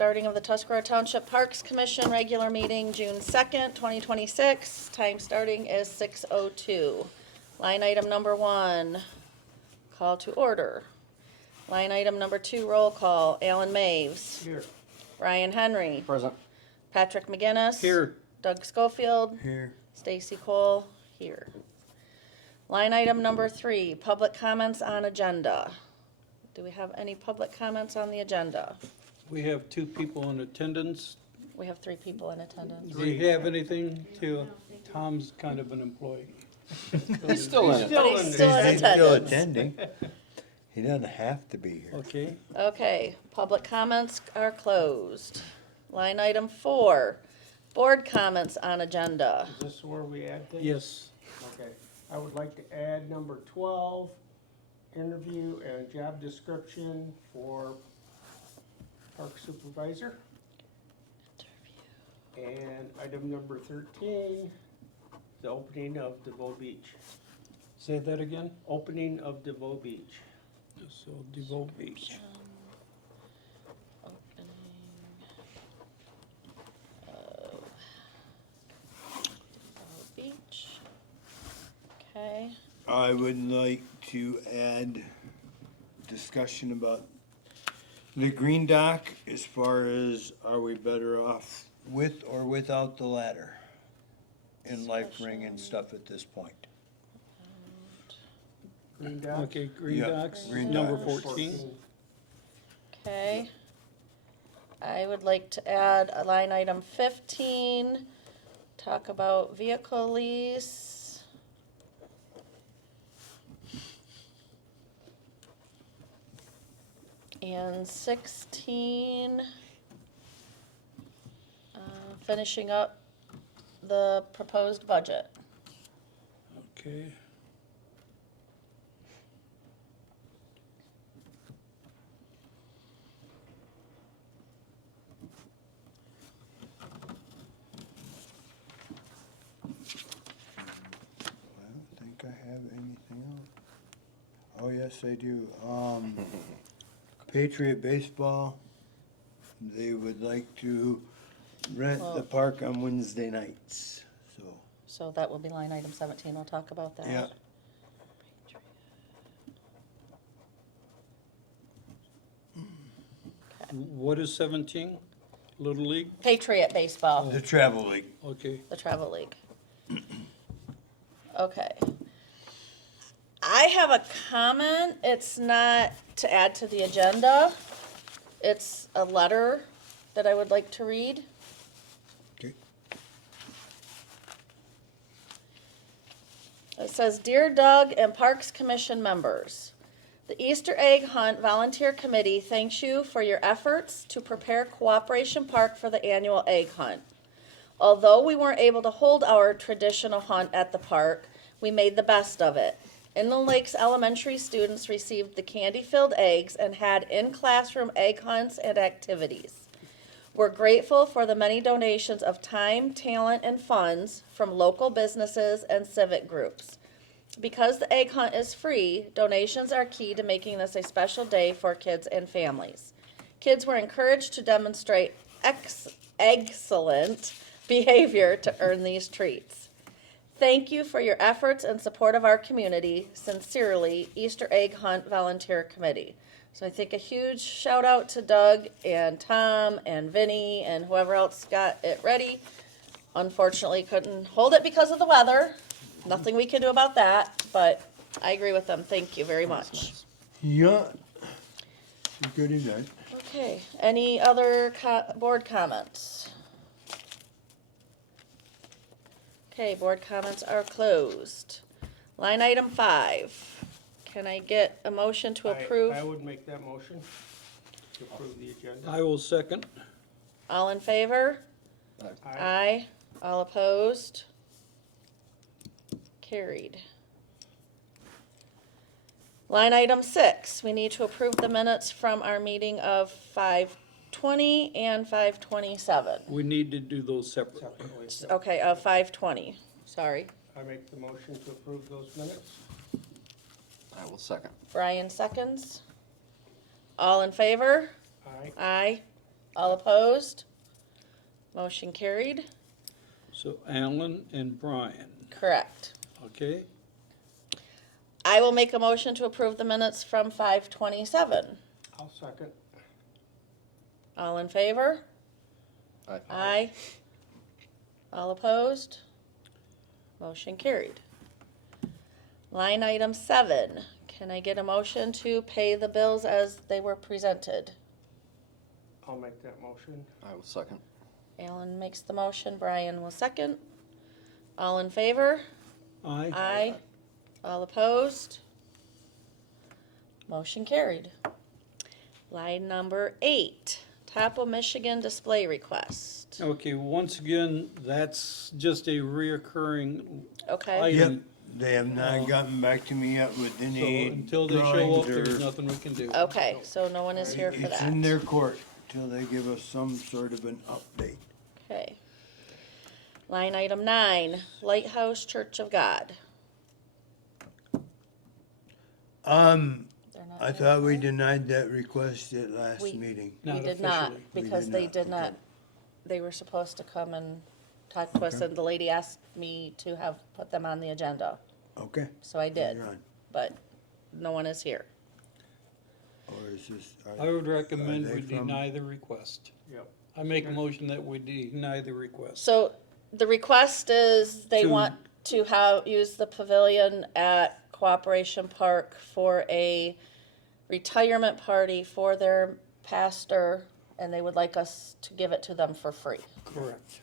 starting of the Tuscarora Township Parks Commission regular meeting, June 2nd, 2026. Time starting is 6:02. Line item number 1, call to order. Line item number 2, roll call. Alan Maves. Here. Ryan Henry. Present. Patrick McGinnis. Here. Doug Schofield. Here. Stacy Cole. Here. Line item number 3, public comments on agenda. Do we have any public comments on the agenda? We have 2 people in attendance. We have 3 people in attendance. Do you have anything to, Tom's kind of an employee. He's still in it. But he's still in He's still attendance. attending. He doesn't have to be here. Okay, Okay, public comments are closed. Line item 4, board comments on agenda. Is this where we add things? yes. Okay, I would like to add number 12, interview and job description for park supervisor. And item number 13, the opening of DeVoe Beach. Say that again? Opening of DeVoe Beach. So DeVoe Beach. Opening of Beach. Okay, I would like to add discussion about the green dock as far as are we better off with or without the ladder and life ring and stuff at this point. Green dot. Okay, Green Yeah, Docks, Green number Docks. 14. okay. I would like to add a line item 15, talk about vehicle lease. And 16, finishing up the proposed budget. Okay. I don't think I have anything else. Oh, yes, I do. Patriot Baseball, they would like to rent the Well- park on Wednesday nights, so. So that will be line item 17, we'll talk about that. Yeah. What is 17? Little League? Patriot Baseball, The Travel League. Okay. the Travel League. Okay. I have a comment, it's not to add to the agenda. It's a letter that I would like to read. Okay. It says, "Dear Doug and Parks Commission members, the Easter Egg Hunt Volunteer Committee thanks you for your efforts to prepare Cooperation Park for the annual egg hunt. Although we weren't able to hold our traditional hunt at the park, we made the best of it. Inland Lakes Elementary students received the candy-filled eggs and had in-classroom egg hunts and activities. We're grateful for the many donations of time, talent, and funds from local businesses and civic groups. Because the egg hunt is free, donations are key to making this a special day for kids and families. Kids were encouraged to demonstrate excellent behavior to earn these treats. Thank you for your efforts and support of our community. Sincerely, Easter Egg Hunt Volunteer Committee." So I think a huge shout out to Doug and Tom and Vinny and whoever else got it ready. Unfortunately, couldn't hold it because of the weather. Nothing we can do about that, but I agree with them. Thank you very much. Yeah. Good event. Okay, any other board comments? Okay, board comments are closed. Line item 5. Can I get a motion to approve? I would make that motion to approve the agenda. I will second. All in favor? Aye. All opposed? Carried. Line item 6, we need to approve the minutes from our meeting of 5:20 and 5:27. We need to do those separately. Separately. Okay, of 5:20, sorry. I make the motion to approve those minutes. I will second. Brian seconds. All in favor? Aye. Aye. All opposed? Motion carried. So Alan and Brian, Correct. okay? I will make a motion to approve the minutes from 5:27. I'll second. All in favor? Aye. Aye. All opposed? Motion carried. Line item 7. Can I get a motion to pay the bills as they were presented? I'll make that motion. I will second. Alan makes the motion, Brian will second. All in favor? Aye. Aye. All opposed? Motion carried. Line number 8, Top of Michigan display request. Okay, once again, that's just a reoccurring Okay, Yep, item. they have not gotten back to me yet with So any until they show up, drawings there's or. nothing we can do. okay, so no one is here for It's in that. their court till they give us some sort of an update. Okay. Line item 9, Lighthouse Church of God. They're not I here. thought we denied that request at last We- meeting. We Not did not, officially. We because did they not, did okay. not, they were supposed to come and talk to us, Okay. and the lady asked me to put them on the agenda, Okay, so I did, you're on. but no one is here. Or is this? I would recommend Are we they from- deny the request. Yep. I make a motion that we deny the request. So the request is they To- want to use the pavilion at Cooperation Park for a retirement party for their pastor, and they would like us to give it to them for free, Correct.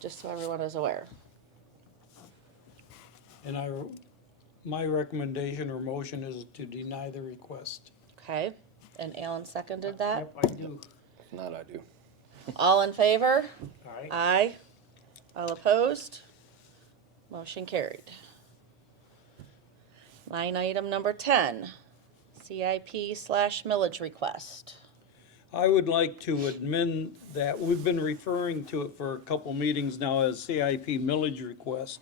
just so everyone is aware. And my recommendation or motion is to deny the request. Okay, and Alan seconded that. Yep, I do. If not, I do. All in favor? Aye. Aye. All opposed? Motion carried. Line item number 10, CIP/millage request. I would like to amend that, we've been referring to it for a couple meetings now as CIP millage request.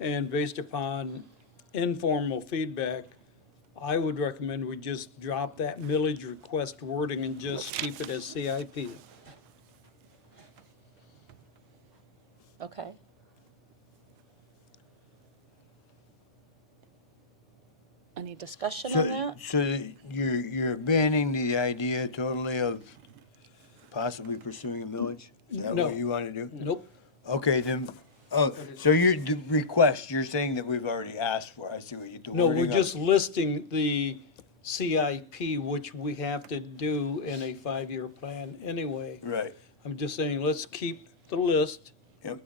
And based upon informal feedback, I would recommend we just drop that millage request wording and just keep it as CIP. Okay. Any discussion on that? So you're banning the idea totally of possibly pursuing a village? Is that No. what you wanna do? Nope, Okay, then, so the request, you're saying that we've already asked for, I see what you do. no, we're just listing the CIP, which we have to do in a 5-year plan anyway. Right, I'm just saying, let's keep the list yep,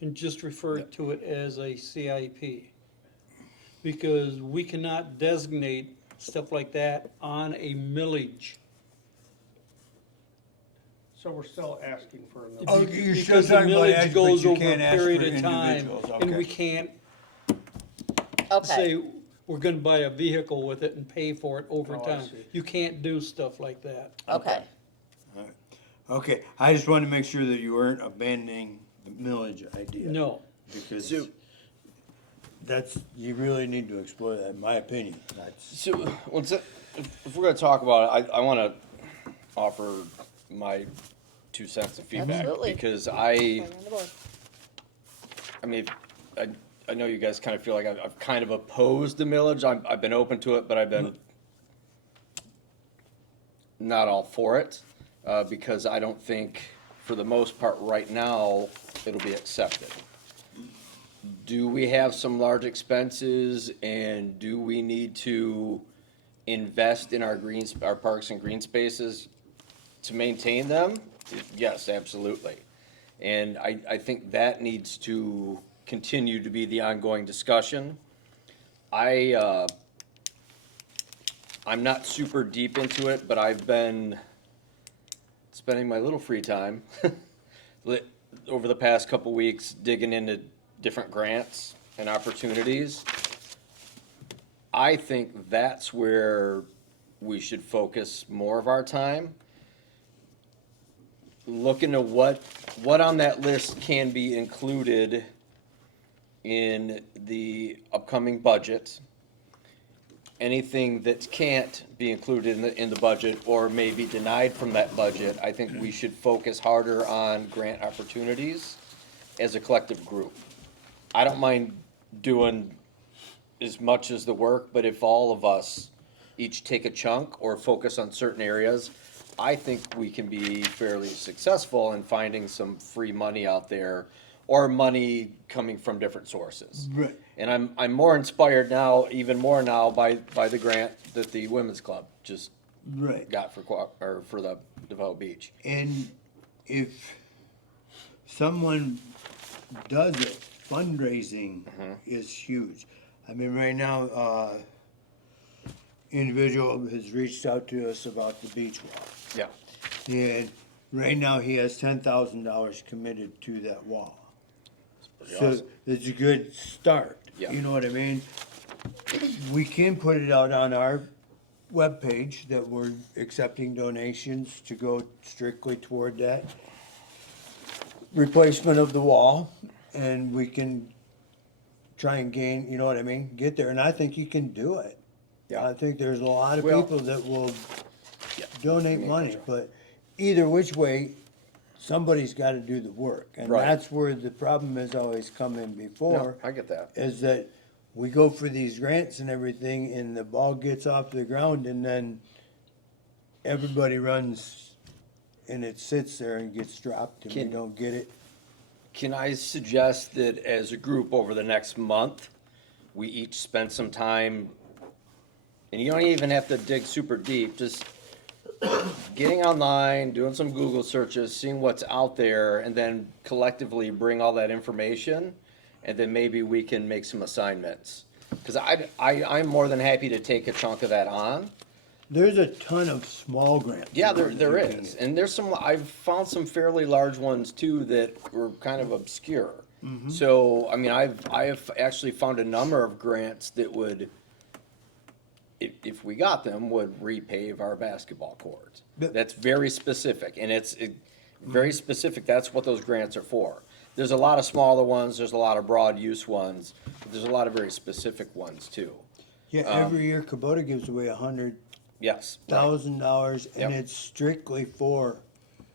and just refer to it as a CIP. Because we cannot designate stuff like that on a millage. So we're still asking for another. Oh, you're still Because the talking about millage ask, but goes you over a can't ask period for of time, individuals, and we okay. can't Okay, say we're gonna buy a vehicle with it and pay for it over Oh, I time. see. You can't do stuff like that. okay, Okay, I just wanted to make sure that you weren't abandoning the millage idea. No, Because So- that's, you really need to explore that, in my opinion, that's. So, if we're gonna talk about it, I wanna offer my 2 cents of feedback. Absolutely. Because Right on the board. I mean, I know you guys kind of feel like I've kind of opposed the millage. I've been open to it, but I've been not all for it, because I don't think, for the most part, right now, it'll be accepted. Do we have some large expenses, and do we need to invest in our our parks and green spaces to maintain them? Yes, absolutely. And I think that needs to continue to be the ongoing discussion. I'm not super deep into it, but I've been spending my little free time over the past couple weeks digging into different grants and opportunities. I think that's where we should focus more of our time. Looking at what on that list can be included in the upcoming budget. anything that can't be included in the budget or may be denied from that budget, I think we should focus harder on grant opportunities as a collective group. I don't mind doing as much as the work, but if all of us each take a chunk or focus on certain areas, I think we can be fairly successful in finding some free money out there or money coming from different sources. Right. And I'm more inspired now, even more now, by the grant that the women's club just Right. got for the DeVoe Beach. And if someone does it, fundraising is huge. I mean, right now, individual has reached out to us about the beach wall. Yeah. And right now, he has $10,000 committed to that wall. Pretty So awesome. it's a good start. Yeah. You know what I mean? We can put it out on our webpage that we're accepting donations to go strictly toward that replacement of the wall, and we can try and gain, you know what I mean, get there, and I think you can do it. Yeah. I think there's a lot of Well- people that will Yeah. donate money, but either which way, somebody's gotta do the work. And Right. that's where the problem has always come in before, No, I get that. is that we go for these grants and everything, and the ball gets off the ground, and then everybody runs, and it sits there and gets dropped, and we Can- don't get it. Can I suggest that as a group over the next month, we each spend some time, and you don't even have to dig super deep, just getting online, doing some Google searches, seeing what's out there, and then collectively bring all that information, and then maybe we can make some assignments. Because I'm more than happy to take a chunk of that on. There's a ton of small grants. Yeah, that there you can is, get. and there's some, I've found some fairly large ones too that were kind of obscure. So, I mean, I have actually found a number of grants that would, if we got them, would repave our basketball courts. But- That's very specific, and very specific, that's what those grants are for. There's a lot of smaller ones, there's a lot of broad use ones, but there's a lot of very specific ones too. Yeah, every year Kubota gives away $100,000, Yes. right. and Yep. it's strictly for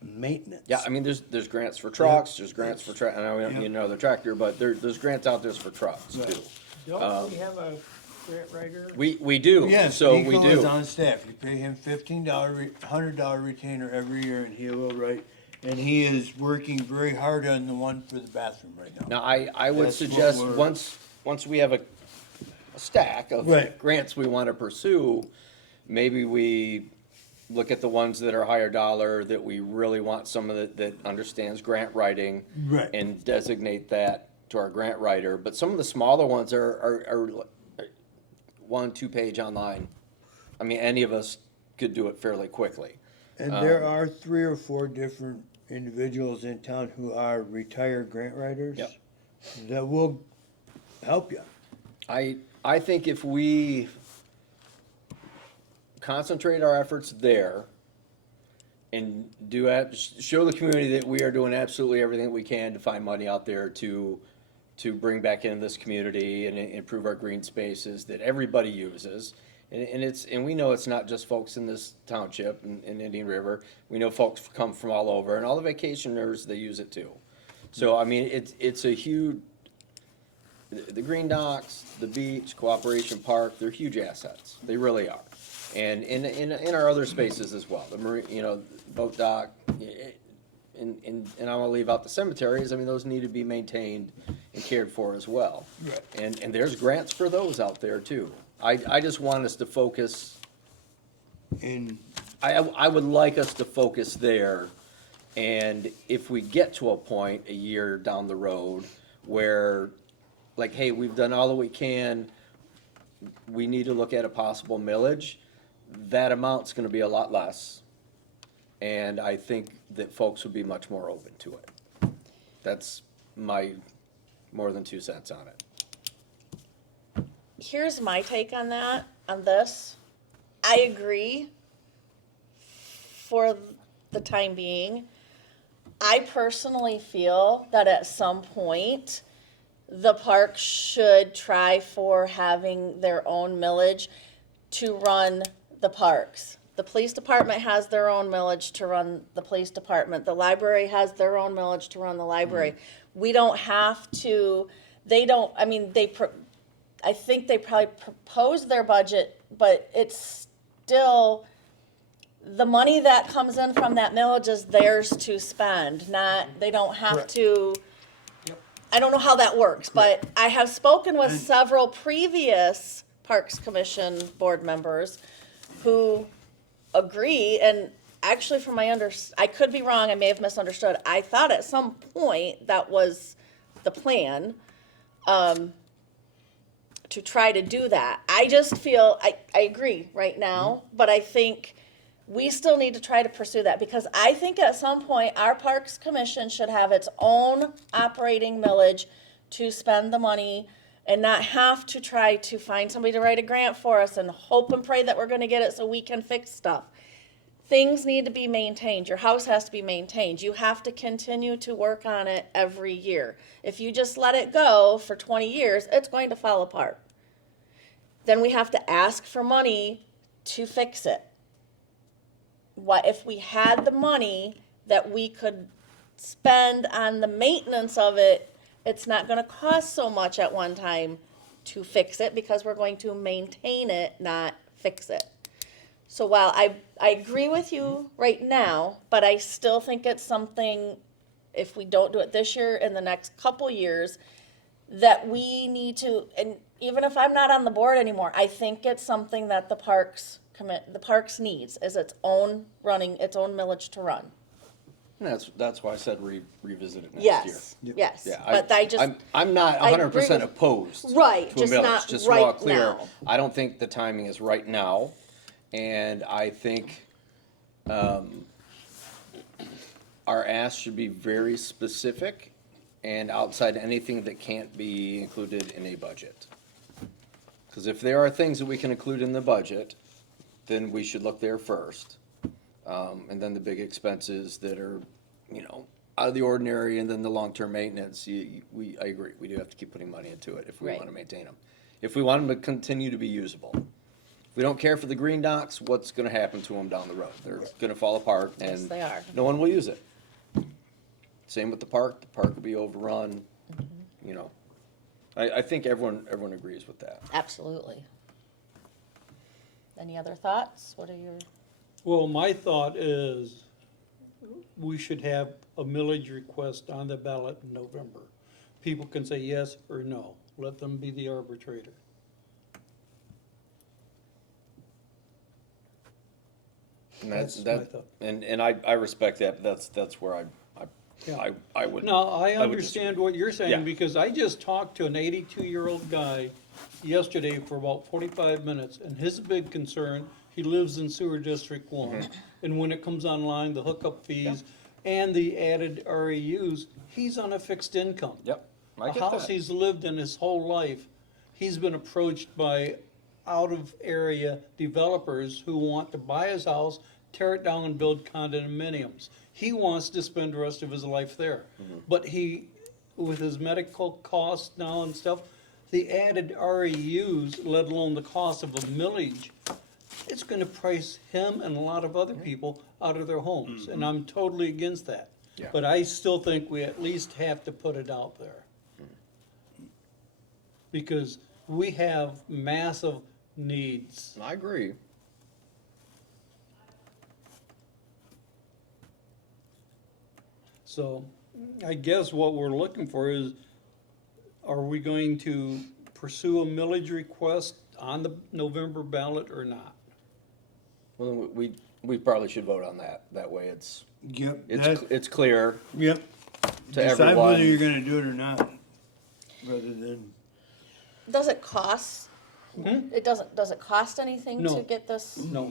maintenance. Yeah, I mean, there's grants for trucks, there's grants for I know Yeah. you know the tractor, but there's grants out there for trucks Right. too. Don't we have a grant writer? We do, Yes, so we Nico is do. on staff. You pay him $100 retainer every year, and he will write. And he is working very hard on the one for the bathroom right now. Now, I would That's what suggest, we're- once we have a stack of Right. grants we wanna pursue, maybe we look at the ones that are higher dollar, that we really want someone that understands grant writing. Right. And designate that to our grant writer, but some of the smaller ones are 1-2 page online. I mean, any of us could do it fairly quickly. And there are 3 or 4 different individuals in town who are retired grant writers Yep. that will help you. I think if we concentrate our efforts there and show the community that we are doing absolutely everything we can to find money out there to bring back into this community and improve our green spaces that everybody uses. And we know it's not just folks in this township in Indian River. We know folks come from all over, and all the vacationers, they use it too. So, I mean, it's a huge, the green docks, the beach, Cooperation Park, they're huge assets. They really are. And in our other spaces as well, the marine, boat dock, and I'm gonna leave out the cemeteries. I mean, those need to be maintained and cared for as well. Right. And there's grants for those out there too. I just want us to focus, And I would like us to focus there. And if we get to a point a year down the road where, like, hey, we've done all that we can, we need to look at a possible millage, that amount's gonna be a lot less. And I think that folks would be much more open to it. That's my more than 2 cents on it. Here's my take on this. I agree for the time being. I personally feel that at some point, the park should try for having their own millage to run the parks. The police department has their own millage to run the police department. The library has their own millage to run the library. We don't have to, they don't, I mean, I think they probably proposed their budget, but it's still, the money that comes in from that millage is theirs to spend, not, they don't have to, I don't know how that works, but I have spoken with several previous Parks Commission board members who agree, and actually from I could be wrong, I may have misunderstood. I thought at some point that was the plan, to try to do that. I just feel, I agree right now, but I think we still need to try to pursue that, because I think at some point our Parks Commission should have its own operating millage to spend the money and not have to try to find somebody to write a grant for us and hope and pray that we're gonna get it so we can fix stuff. Things need to be maintained. Your house has to be maintained. You have to continue to work on it every year. If you just let it go for 20 years, it's going to fall apart. Then we have to ask for money to fix it. What if we had the money that we could spend on the maintenance of it? It's not going to cost so much at one time to fix it, because we're going to maintain it, not fix it. So while I agree with you right now, but I still think it's something, if we don't do it this year, in the next couple years, that we need to, and even if I'm not on the board anymore, I think it's something that the parks needs, is its own millage to run. And that's why I said revisit it next year. Yes, Yeah, but I'm not I agree 100% with- opposed Right, to a just millage, not just so we're all right clear. now. I don't think the timing is right now, and I think our ask should be very specific and outside anything that can't be included in a budget. Because if there are things that we can include in the budget, then we should look there first. And then the big expenses that are, out of the ordinary, and then the long-term maintenance, I agree, we do have to keep putting money into it if we Right. want to maintain them. If we want them to continue to be usable. If we don't care for the green docks, what's gonna happen to them down the road? They're gonna fall apart Yes, and they are. no one will use it. Same with the park will be overrun, I think everyone agrees with that. Absolutely. Any other thoughts? What are your? Well, my thought is we should have a millage request on the ballot in November. People can say yes or no. Let them be the arbitrator. And That's my thought. and I respect that, but that's where Yeah. I would. No, I would understand what you're Yeah. saying, because I just talked to an 82-year-old guy yesterday for about 45 minutes, and his big concern, he lives in Sewer District 1, and when it comes online, the hookup fees and the added REUs, he's on a fixed income. Yep, I A get house that. he's lived in his whole life, he's been approached by out-of-area developers who want to buy his house, tear it down and build condominiums. He wants to spend the rest of his life there. But he, with his medical costs now and stuff, the added REUs, let alone the cost of a millage, it's gonna price him and a lot of other people out of their homes, and I'm totally against that. Yeah. But I still think we at least have to put it out there. Because we have massive needs. I agree. So I guess what we're looking for is, are we going to pursue a millage request on the November ballot or not? Well, then we probably should vote on that. That way it's Yep, it's clear yep. to Decide everyone. whether you're gonna do it or not, rather than, Does it cost? Does it cost anything No. to get this? No.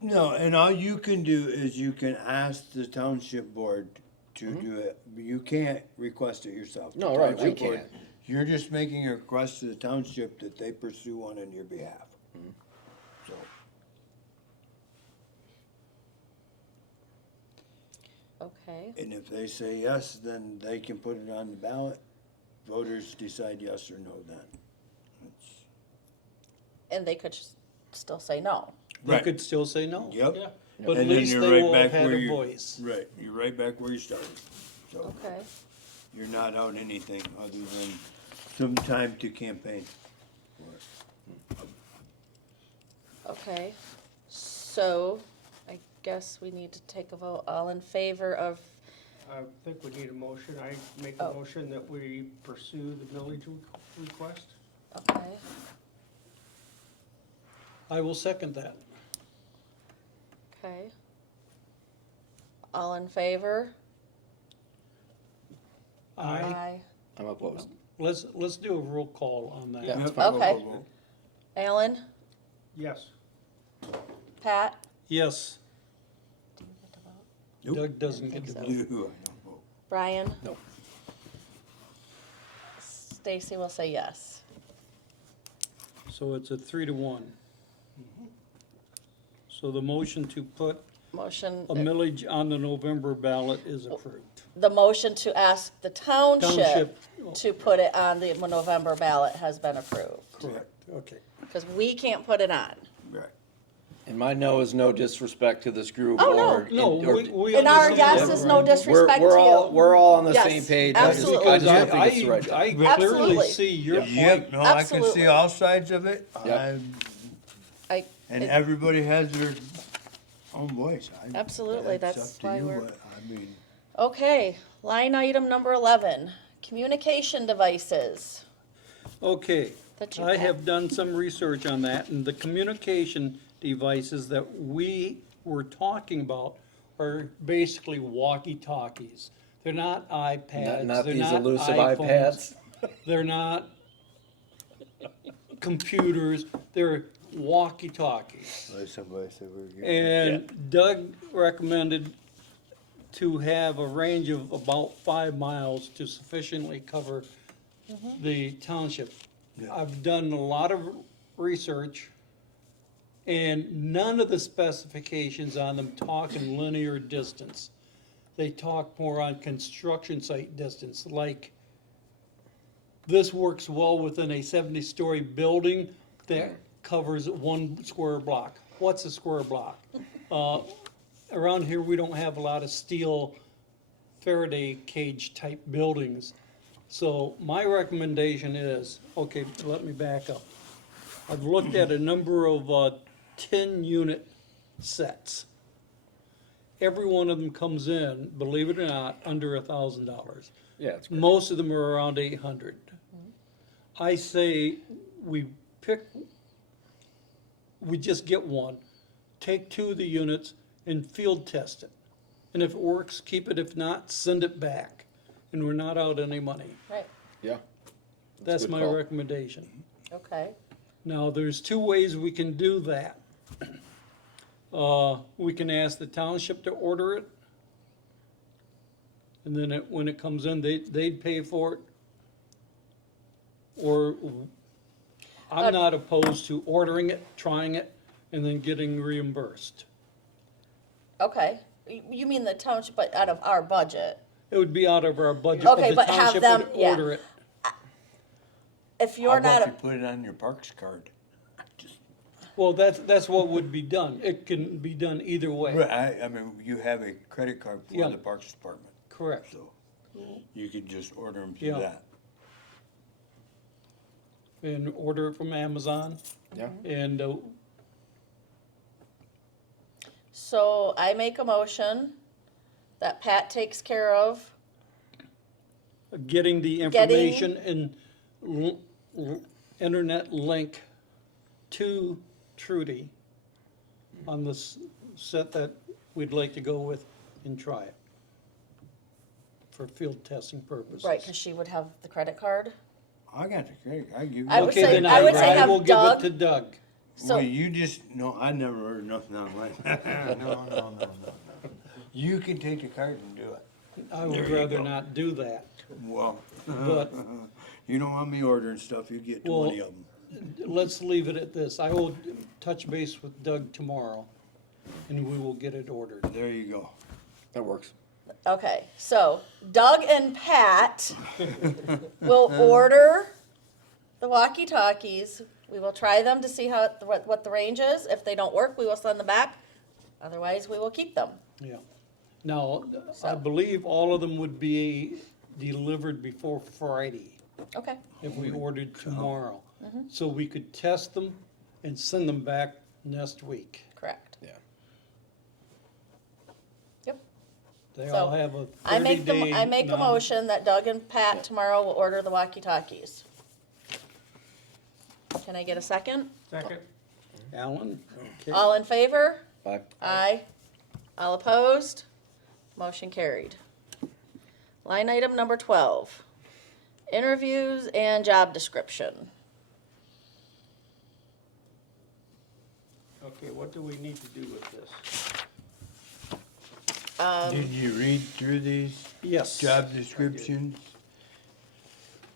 no, and all you can do is you can ask the township board to Mm-hmm. do it. You can't request it yourself. The No, right, we township board- can't. You're just making a request to the township that they pursue one on your behalf. Mm-hmm. So, Okay. and if they say yes, then they can put it on the ballot. Voters decide yes or no then. It's- And they could still say no. They Right. could still say no. Yep. Yeah. But at And then least you're they right will have back had where a you- voice. Right, you're right back where you started. So Okay. you're not out anything other than some time to campaign. Okay, so I guess we need to take a vote. All in favor of, I think we need a motion. I make a Oh. motion that we pursue the millage request. okay, I will second that. okay. All in favor? Aye. I'm opposed. Let's do a roll call on that. Yeah. Yep. fine. Okay. Alan, Yes. Pat? Yes, Do you get to vote? Nope. Doug doesn't get to so. vote. You, Brian? No. Stacy will say yes. So it's a 3-1. So the motion to put Motion, a millage on the November ballot is approved. the motion to ask the township Township. to put it on the November ballot has been approved. Correct, okay. Because we can't put it on. right. And my no is no disrespect to this group Oh, no. or. No, or- we And our understand yes that, is no Brian. disrespect to We're all, you. we're all on the Yes, same page. absolutely. I just don't think it's the right time. I clearly Absolutely. see your Yep, point. no, I can Absolutely. see all sides of it. Yep. And It- everybody has their own voice. Absolutely, that's up to why you, we're- but, I mean, Okay, line item number 11, communication devices. Okay, That you I have. have done some research on that, and the communication devices that we were talking about are basically walkie-talkies. They're not iPads, Not they're these not elusive iPhones, iPads. they're not computers, they're walkie-talkies. like somebody said we're getting. And Doug recommended to have a range of about 5 miles to sufficiently cover the township. Yeah. I've done a lot of research, and none of the specifications on them talk in linear distance. They talk more on construction site distance, like this works well within a 70-story building that covers 1 square block. What's a square block? Around here, we don't have a lot of steel Faraday cage type buildings. So my recommendation is, okay, let me back up. I've looked at a number of 10-unit sets. Every one of them comes in, believe it or not, under $1,000. Yeah, it's great. Most of them are around 800. I say we just get one, take 2 of the units and field test it. And if it works, keep it. If not, send it back. And we're not out any money. Right, Yeah. That's good my call. recommendation. okay. Now, there's 2 ways we can do that. We can ask the township to order it. And then when it comes in, they'd pay for it. Or I'm not opposed to ordering it, trying it, and then getting reimbursed. Okay, you mean the township, but out of our budget? It would be out of our budget, Okay, but but the have township them- would yeah. order it. If How you're about not, you put it on your parks card? Just- Well, that's what would be done. It can be done either way. Right, I mean, you have a credit card for Yeah. the parks department, Correct. so you could just order them through Yeah. that. And order it from Amazon. Yeah. And so I make a motion that Pat takes care of. getting the information and internet link to Trudy on this set that we'd like to go with and try it for field testing purposes. Right, because she would have the credit card. I got the credit, I give you. I would Okay, say- then I would say I have will give Doug- it to Doug. So, Well, you just, no, I never ordered nothing online. No. You can take the card and do it. I would There you rather go. not do that, Well, but you don't want me ordering stuff, you get Well, 20 of them. let's leave it at this. I will touch base with Doug tomorrow and we will get it ordered. There you go. That works. okay, so Doug and Pat will order the walkie-talkies, We will try them to see what the range is. If they don't work, we will send them back. Otherwise, we will keep them. Yeah. Now, I So- believe all of them would be delivered before Friday Okay, if we ordered tomorrow. Mm-hmm. So we could test them and send them back next week. correct. Yeah. Yep. They So, all have a I make 30-day. I make a motion that Doug and Pat tomorrow will order the walkie-talkies. Can I get a second? Second? Alan? Okay. All in favor? Bye. Aye. All opposed? Motion carried. Line item number 12, interviews and job description. Okay, what do we need to do with this? Did you read through these Yes. job descriptions?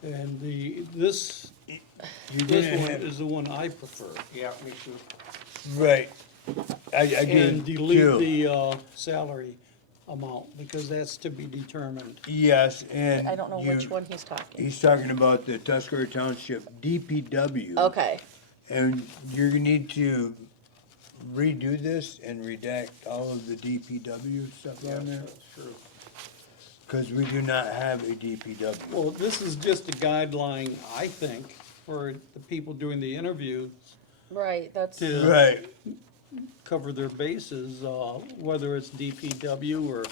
And this You're gonna one have, is the one I prefer. Yeah, me too. right. I And do delete too. the salary amount, because that's to be determined. Yes, and I don't know which you- one he's talking. He's talking about the Tuscarora Township DPW. Okay, And you're gonna need to redo this and redact all of the DPW stuff on there, That's true. cause we do not have a DPW. Well, this is just a guideline, I think, for the people doing the interviews right, that's, to Right, cover their bases, whether it's DPW or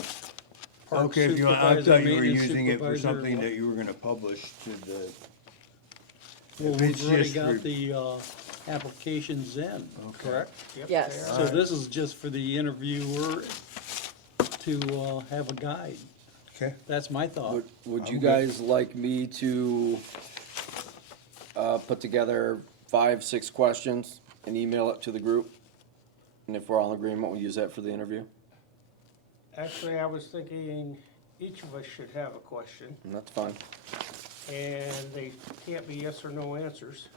park okay, if you want, I supervisor, thought you were maintenance using it for supervisor, something that you were gonna publish to the, Well, if we've it's already just for- got the applications in, Okay. correct? Yep, Yes. they So are. Alright. this is just for the interviewer to have a guide. okay? That's my thought. Would you I'm good. guys like me to, put together 5, 6 questions and email it to the group? And if we're all in agreement, we'll use that for the interview? Actually, I was thinking each of us should have a question, And that's fine. and they can't be yes or no answers.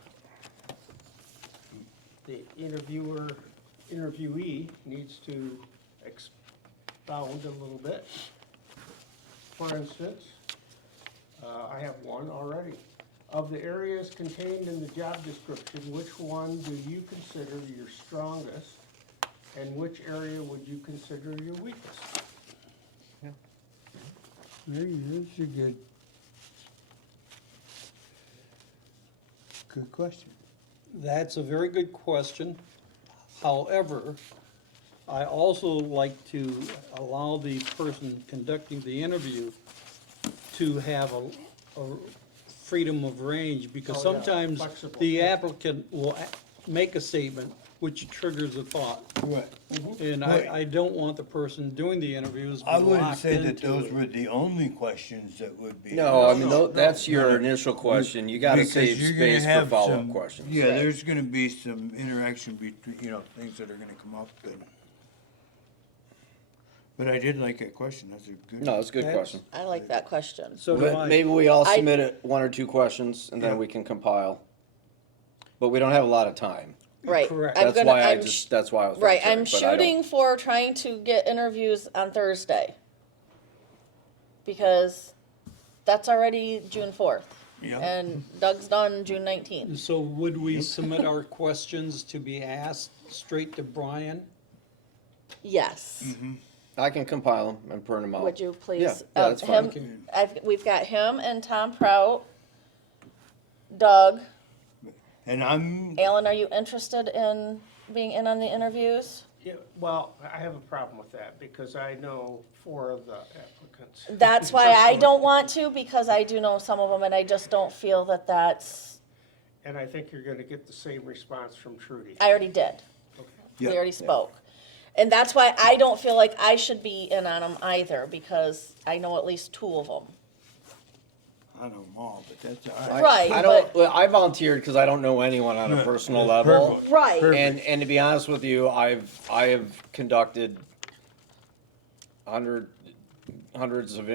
The interviewee needs to expound a little bit. For instance, I have one already. Of the areas contained in the job description, which one do you consider your strongest, and which area would you consider your weakest? There you go, that's a good question. That's a very good question. However, I also like to allow the person conducting the interview to have a freedom of range, because Oh, yeah, sometimes flexible. the applicant will make a statement which triggers a thought. Right. And Right. I don't want the person doing the interviews I wouldn't locked say that into those it. were the only questions that would be. No, I mean, No, that's no. your initial question. You gotta Because save you're gonna space for have follow-up some- questions. Yeah, Right. there's gonna be some interaction between, things that are gonna come up and. But I did like that question, that's a good. No, that's a good That's- question. I like that question. So do I. Maybe we all I- submit it 1 or 2 questions, and then Yeah. we can compile. But we don't have a lot of time. Right. Correct. I'm That's gonna, why I I'm just, that's why I was. right, volunteering, I'm but I don't- shooting for trying to get interviews on Thursday. Because that's already June 4th. Yeah. And Doug's done June 19th. So would we submit our questions to be asked straight to Brian? Yes. I can compile them and print them out. Would you please? Yeah, that's fine. him- we've got him and Tom Prout, Doug. And I'm, Alan, are you interested in being in on the interviews? Yeah, well, I have a problem with that, because I know 4 of the applicants. That's why I don't want to, because I do know some of them, and I just don't feel that that's, And I think you're gonna get the same response from Trudy. I already did. We Yeah. already spoke. And that's why I don't feel like I should be in on them either, because I know at least 2 of them. I know them all, but that's all right. Right, I don't, well, I volunteered because I don't know anyone on a No, personal that's level. perfect. Right. Perfect. And to be honest with you, I have conducted hundreds of,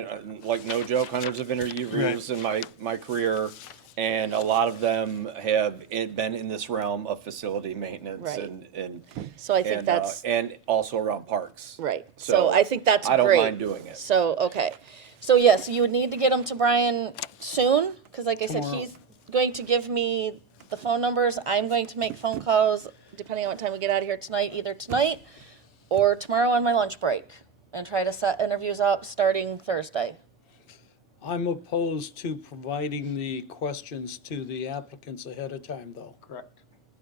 like, no joke, hundreds of interviews in my career. And a lot of them have been in this realm of facility maintenance Right. and. So I think and, that's, and also around parks. right. So, So I think that's great. I don't mind doing it. So, okay. So yes, you would need to get them to Brian soon, because like I said, Tomorrow. he's going to give me the phone numbers, I'm going to make phone calls, depending on what time we get out of here tonight, either tonight or tomorrow on my lunch break, and try to set interviews up starting Thursday. I'm opposed to providing the questions to the applicants ahead of time, though. Correct.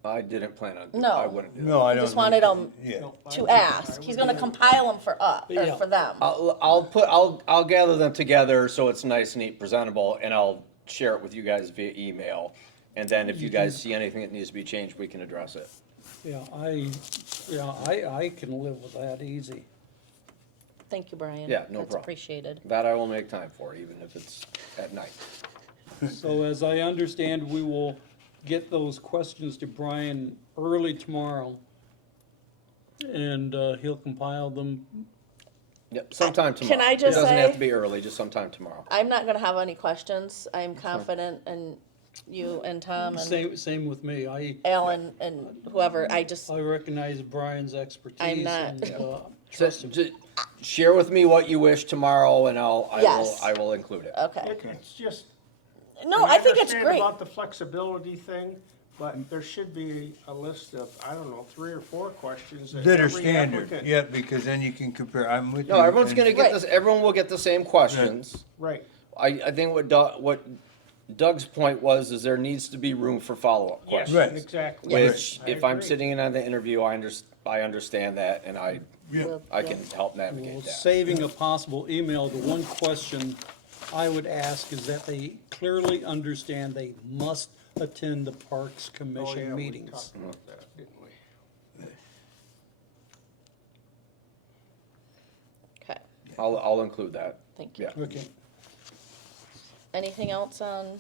I didn't plan on, No. I wouldn't do that. No, I I don't. just wanted them Yeah. No, I to would- ask. I He's would gonna do- compile them for us, or Yeah. for them. I'll gather them together so it's nice, neat, presentable, and I'll share it with you guys via email. And then if you guys see anything that needs to be changed, we can address it. Yeah, I can live with that easy. Thank you, Brian. Yeah, no That's problem. appreciated. That I will make time for, even if it's at night. So as I understand, we will get those questions to Brian early tomorrow. And he'll compile them. Yep, sometime tomorrow. Can I just It doesn't say- have to be early, just sometime tomorrow. I'm not gonna have any questions. I'm confident in you and Tom and Same with me. Alan and whoever. I recognize Brian's expertise. I'm not- and, So, trust him. share with me what you wish tomorrow, and Yes. I will include it. okay. It's just. No, I think it's understand great. about the flexibility thing, but there should be a list of, I don't know, 3 or 4 questions that That are every standard, applicant- yeah, because then you can compare, I'm with you. No, everyone's and- gonna get Right. this, everyone will get the same questions. Right, I think what Doug's point was, is there needs to be room for follow-up yes, questions. Right. exactly. Which, I if I'm agree. sitting in on the interview, I understand that, and I Yeah. can help Well, navigate that. saving a possible email, the one question I would ask is that they clearly understand they must attend the Parks Oh, Commission yeah, we meetings. talked about that, didn't we? Okay, I'll include that. thank you. Yeah. Okay. Anything else on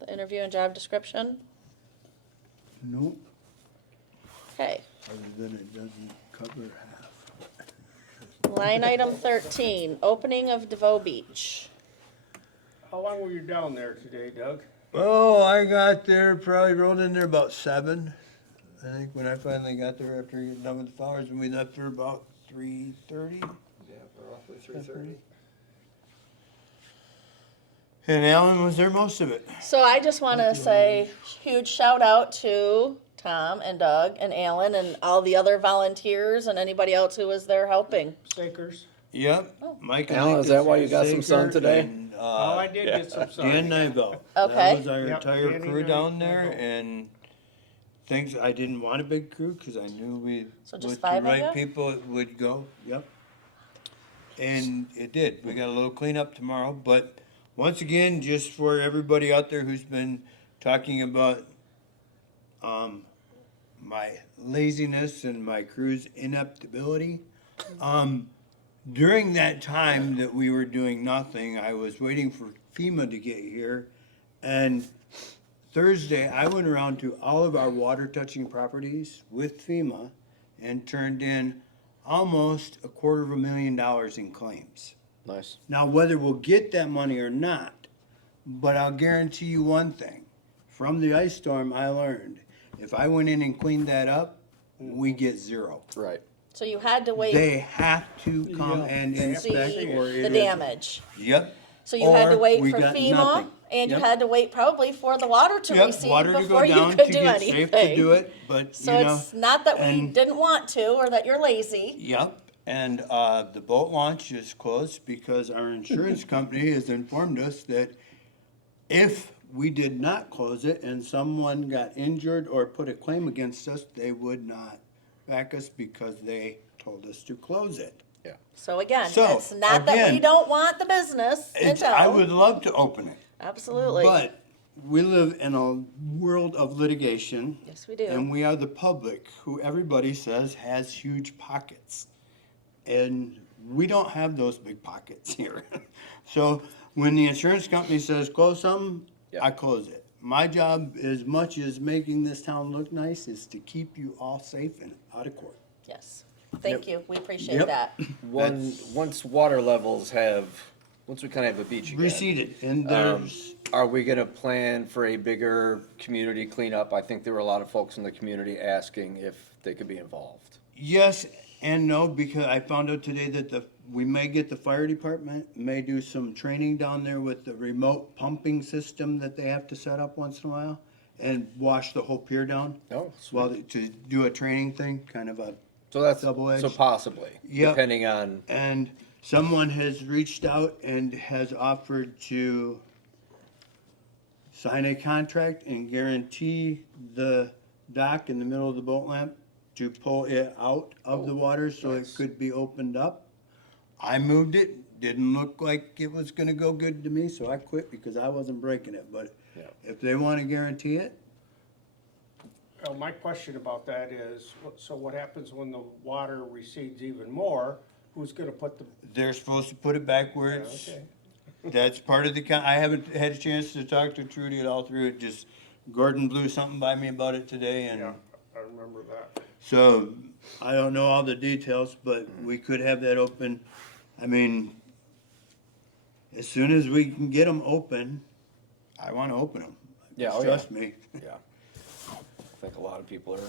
the interview and job description? Nope, Okay, other than it doesn't cover half. line item 13, opening of DeVoe Beach. How long were you down there today, Doug? Oh, I got there, probably rolled in there about 7. I think when I finally got there after getting done with the flowers, and we left for about 3:30. Yeah, roughly 3:30. And Alan was there most of it. So I just want to say huge shout out to Tom and Doug and Alan and all the other volunteers and anybody else who was there helping. Sakers? Yep, Mike and Alan, Mike is that why you got some sun Saker today? and, Oh, I did get some sun. Dan Nyville. Okay. That was our Yep, entire Danny crew down Nyville. there, and things, I didn't want a big crew, cause I knew So just with 5 the of right ya? people, it would go, yep. And it did, we got a little cleanup tomorrow, but once again, just for everybody out there who's been talking about, my laziness and my crew's ineptability, during that time that we were doing nothing, I was waiting for FEMA to get here. And Thursday, I went around to all of our water touching properties with FEMA and turned in almost $250,000 in claims. Nice. Now, whether we'll get that money or not, but I'll guarantee you one thing. From the ice storm, I learned, if I went in and cleaned that up, we get 0. Right. So you had to wait They have to come Yeah. and to see inspect or it the is. damage. Yep. So you had to Or wait we for got FEMA nothing. and you Yep. had to wait probably for the water to Yep, recede water to before go you down could to do get anything. safe to do it, but So you know. it's not that we and- didn't want to or that you're lazy. Yep, and the boat launch is closed because our insurance company has informed us that if we did not close it and someone got injured or put a claim against us, they would not back us because they told us to close it. So again, So, it's not that we again, don't want the business in It's, I would town. love to open it, Absolutely. but we live in a world of litigation. Yes, we do. And we are the public, who everybody says has huge pockets. And we don't have those big pockets here. So when the insurance company says close something, Yeah. I close it. My job, as much as making this town look nice, is to keep you all safe and out of court. Yes. Thank you. We appreciate Yep. that. Once water levels once we kind of have a beach again. Receded, and there's, Are we gonna plan for a bigger community cleanup? I think there were a lot of folks in the community asking if they could be involved. yes and no, because I found out today that we may get the fire department, may do some training down there with the remote pumping system that they have to set up once in a while and wash the whole pier down. Oh, Well, to do a training thing, kind of a, so that's, double-edged. so possibly, Yep. depending on, and someone has reached out and has offered to sign a contract and guarantee the dock in the middle of the boat ramp to pull it out of the water so it nice. could be opened up. I moved it, didn't look like it was gonna go good to me, so I quit because I wasn't breaking it, but Yeah. if they wanna guarantee it, Well, my question about that is, so what happens when the water recedes even more? Who's gonna put the, they're supposed to put it back where it's, okay, that's part of the, I haven't had a chance to talk to Trudy at all through it, just Gordon blew something by me about it today and yeah, I remember that. so I don't know all the details, but we could have that open. I mean, as soon as we can get them open, I wanna open them. Yeah, oh, yeah. Trust me. yeah. I think a lot of people are,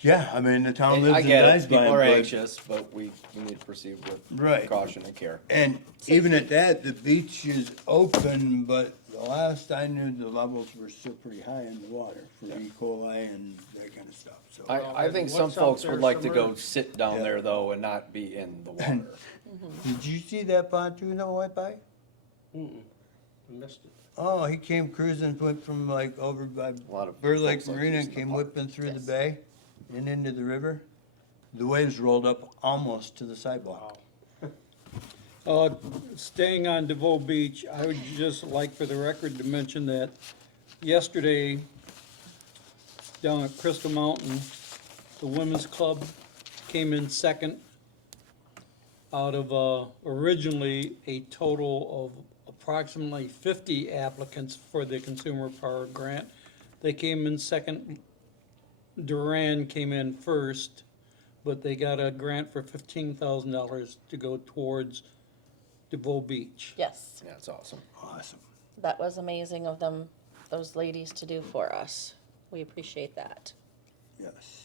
Yeah, I mean, the town I lives and get dies it, by people are it, anxious, but we need to proceed with Right. caution and care. and even at that, the beach is open, but the last I knew, the levels were still pretty high in the water for E. coli and that kind of stuff, so. I think some What's out folks there would like to go submerged? sit down Yeah. there though and not be in the water. Did you see that pontoon that went by? Mm-mm, I missed it. Oh, he came cruising, went from like over by A lot of Bear Lake folks like Marina and using the came park. whipping through the Yes. bay and into the river. The waves rolled up almost to the sidewalk. Staying on DeVoe Beach, I would just like for the record to mention that yesterday, down at Crystal Mountain, the women's club came in second out of, originally a total of approximately 50 applicants for the Consumer Power Grant. They came in second. Duran came in first, but they got a grant for $15,000 to go towards DeVoe Beach. Yes, Yeah, it's awesome. Awesome. that was amazing of them, those ladies to do for us. We appreciate that. Yes.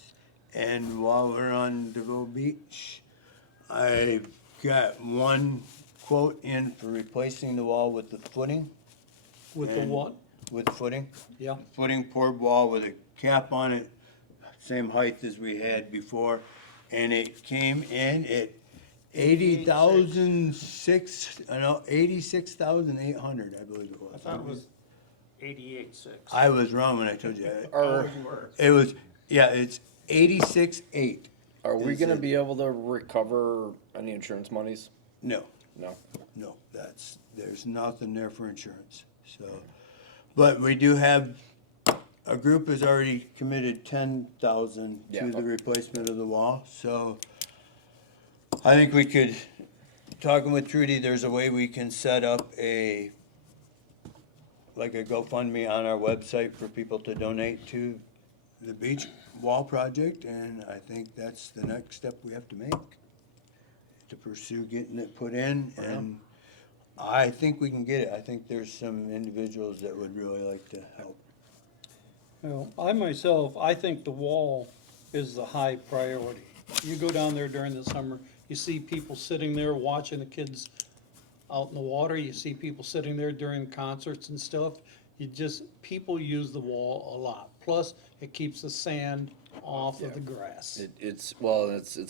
And while we're on DeVoe Beach, I got one quote in for replacing the wall with the footing, With the And- what? with footing. Yeah. Footing poured wall with a cap on it, same height as we had before. And it came in at 86,800, I believe it was. I thought it was 88.6. I was wrong when I told you that. Are, You were. It was, yeah, it's 86.8. are we Is gonna it- be able to recover any insurance monies? No, No? no, there's nothing there for insurance, so. But we do have, a group has already committed 10,000 Yeah. to the replacement of the wall, so. I think we could, talking with Trudy, there's a way we can set up like a GoFundMe on our website for people to donate to the beach wall project, and I think that's the next step we have to make, to pursue getting it put in, and I think we can get it. I think there's some individuals that would really like to help. Well, I myself, I think the wall is the high priority. You go down there during the summer, you see people sitting there watching the kids out in the water, you see people sitting there during concerts and stuff. People use the wall a lot. Plus, it keeps the sand off of the grass. It's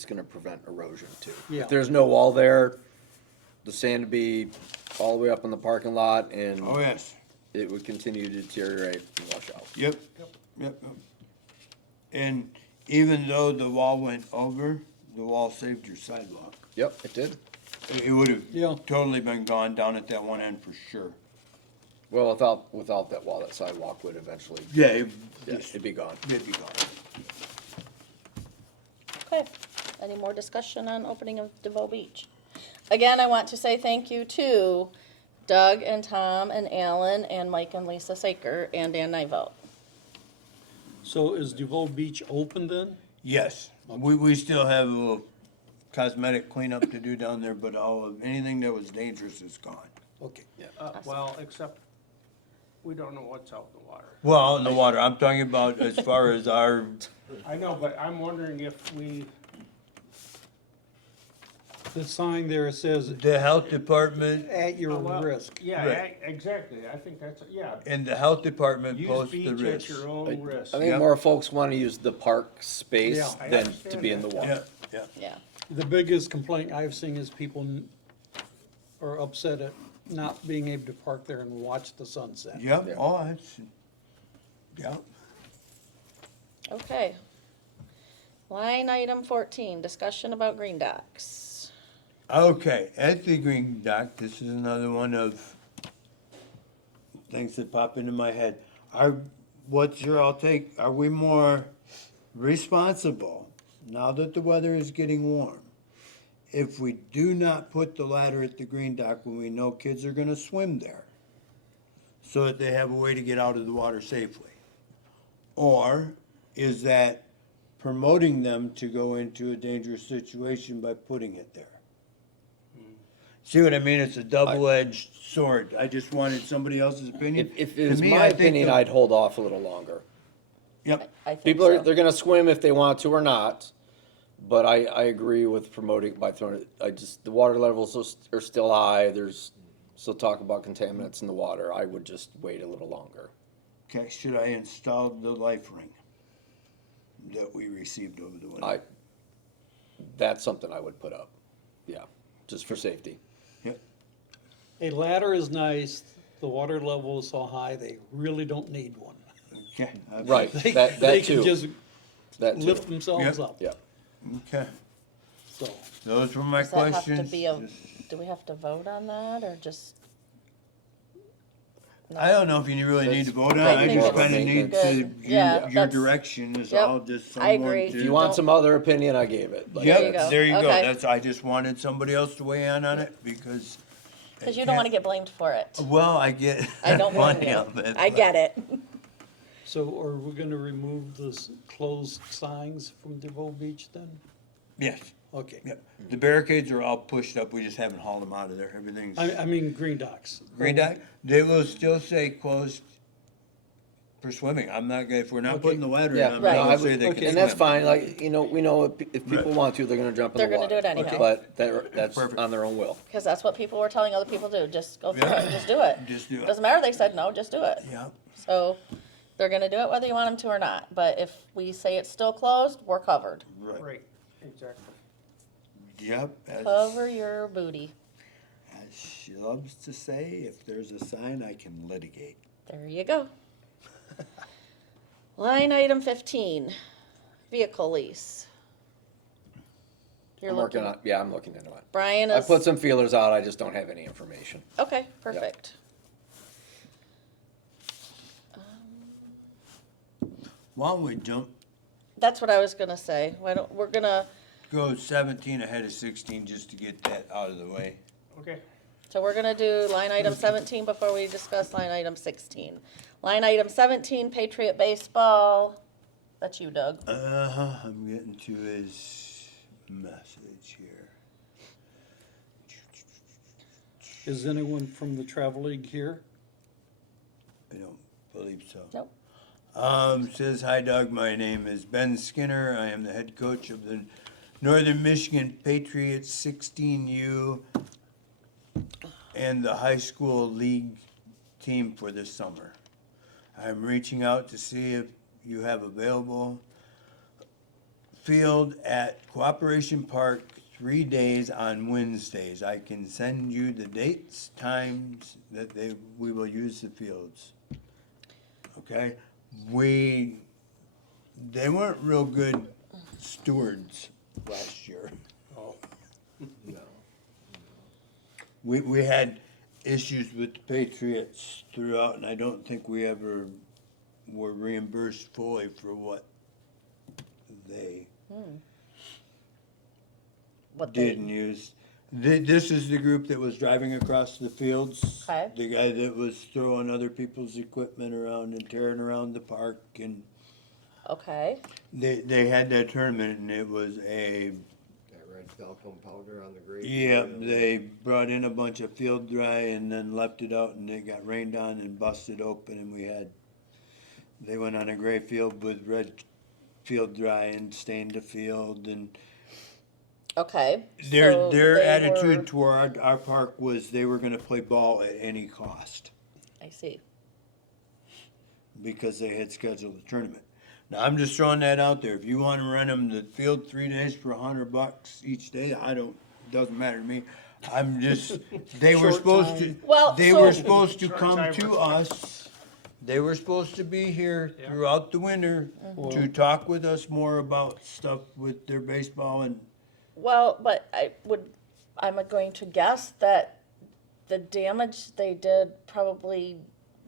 gonna prevent erosion too. Yeah. If there's no wall there, the sand would be all the way up in the parking lot and Oh, yes. it would continue to deteriorate and wash out. Yep. And even though the wall went over, the wall saved your sidewalk. Yep, it did. It would have Yeah. totally been gone down at that one end for sure. Well, without that wall, that sidewalk would eventually, Yeah, it'd be gone. it'd be gone. Okay, any more discussion on opening of DeVoe Beach? Again, I want to say thank you to Doug and Tom and Alan and Mike and Lisa Saker and Dan Nivo. So is DeVoe Beach open then? Yes, we still have a little cosmetic cleanup to do down there, but anything that was dangerous is gone. Okay. Well, except we don't know what's out in the water. Well, in the water, I'm talking about as far as our, I know, but I'm wondering if we, The sign there says, The health department at your Well, risk. Yeah, Right. exactly, I think that's, yeah. and the health department Use posts the beach at risk. your own risk. I think Yep. more folks wanna use the park space Yeah. I than to understand be in the that. water. Yeah, yeah. Yeah. The biggest complaint I've seen is people are upset at not being able to park there and watch the sunset. Yep, Yeah. oh, that's, yeah. Okay. Line item 14, discussion about green docks. Okay, at the green dock, this is another one of things that pop into my head. What's your all take? Are we more responsible now that the weather is getting warm? If we do not put the ladder at the green dock when we know kids are gonna swim there, so that they have a way to get out of the water safely? Or is that promoting them to go into a dangerous situation by putting it there? See what I mean? It's a double-edged sword. I just wanted somebody else's opinion. If To it was me, my I think opinion, the- I'd hold off a little longer. Yep, I think People are, so. they're gonna swim if they want to or not, but I agree with promoting by throwing it, the water levels are still high, there's still talk about contaminants in the water, I would just wait a little longer. okay, should I install the life ring that we received over the winter? That's something I would put up, yeah, just for safety. Yep, A ladder is nice, the water level is so high, they really don't need one. okay. Right, They that can too, just that too, lift themselves Yep. up, yeah. Okay, so. those were my Does that have to questions. be do we have to vote on that or just? I don't know if you really need to vote on it, I think just it's kinda need good. to, Yeah, your that's- direction is Yep, all just I someone agree. to. If you want Don't- some other opinion, I gave it. Like, There you Yep, go. there you go, Okay. that's, I just wanted somebody else to weigh in on it, because. Because you don't want to get blamed for it. Well, I get. I don't blame money you. of it, I but- get it. So are we gonna remove the closed signs from DeVoe Beach then? Yes, Okay. yep, the barricades are all pushed up, we just haven't hauled them out of there, everything's. I mean, green docks. Green dot, they will still say closed for swimming. I'm not gonna, if we're not Okay. putting the ladder in, Yeah, I'm Right. not no, I gonna say would, they can swim. and that's fine, like, we know if people Right. want to, they're gonna jump in the They're water. gonna do it anyhow. But that's Perfect. on their own will. Because that's what people were telling other people to do. Just go for Yeah. it. Just do it. Just do it. Doesn't matter. They said no. Just do it. Yeah, So they're going to do it whether you want them to or not. But if we say it's still closed, we're covered. right, Right, exactly. yep, as, Cover your booty. as she loves to say, if there's a sign, I can litigate. There you go. Line item 15, vehicle lease. You're I'm looking. working on, yeah, I'm looking into it. Brian I is. put some feelers out, I just don't have any information. Okay, perfect. Why don't we That's what I was gonna say. Why don't we're gonna? go 17 ahead of 16 just to get that out of the way? Okay, So we're gonna do line item 17 before we discuss line item 16. Line item 17, Patriot Baseball. That's you, Doug. I'm getting to his message here. Is anyone from the travel league here? I don't believe so. Nope. Says, hi Doug, my name is Ben Skinner. I am the head coach of the Northern Michigan Patriots 16U and the high school league team for this summer. I'm reaching out to see if you have available field at Cooperation Park 3 days on Wednesdays. I can send you the dates, times that we will use the fields. Okay? They weren't real good stewards last year. Oh. We had issues with the Patriots throughout, and I don't think we ever were reimbursed fully for what they What did and used. This is the group that was driving across the fields. Okay. The guy that was throwing other people's equipment around and tearing around the park, and Okay. they had that tournament, and it was a That red talcum powder on the grate. yeah. They brought in a bunch of field dry and then left it out, and it got rained on and busted open, and they went on a gray field with red field dry and stained the field, and Okay. Their, so their they attitude were- toward our park was they were gonna play ball at any cost, I see. because they had scheduled a tournament. Now, I'm just throwing that out there. If you wanna rent them the field 3 days for $100 each day, doesn't matter to me. I'm just, they were Short supposed to, time. Well, they so- were supposed to Short come timer. to us. They were supposed to be here Yeah. throughout the winter to talk with us more about stuff with their baseball and, Well, but I'm going to guess that the damage they did probably,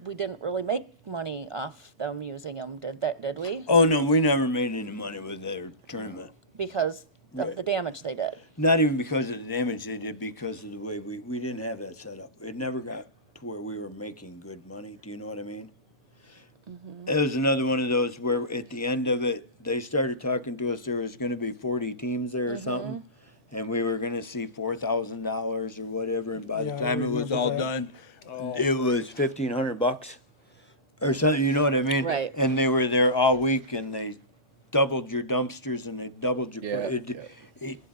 we didn't really make money off them using them, did we? oh no, we never made any money with their tournament. Because of Right. the damage they did. Not even because of the damage they did, because of the way we didn't have that set up. It never got to where we were making good money. Do you know what I mean? It was another one of those where at the end of it, they started talking to us, there was gonna be 40 teams there or something. And we were gonna see $4,000 or whatever, and by the Yeah, I time it was remember all that. done, it was $1,500 or something, you know what I mean? Right. And they were there all week and they doubled your dumpsters and they doubled your. Yeah,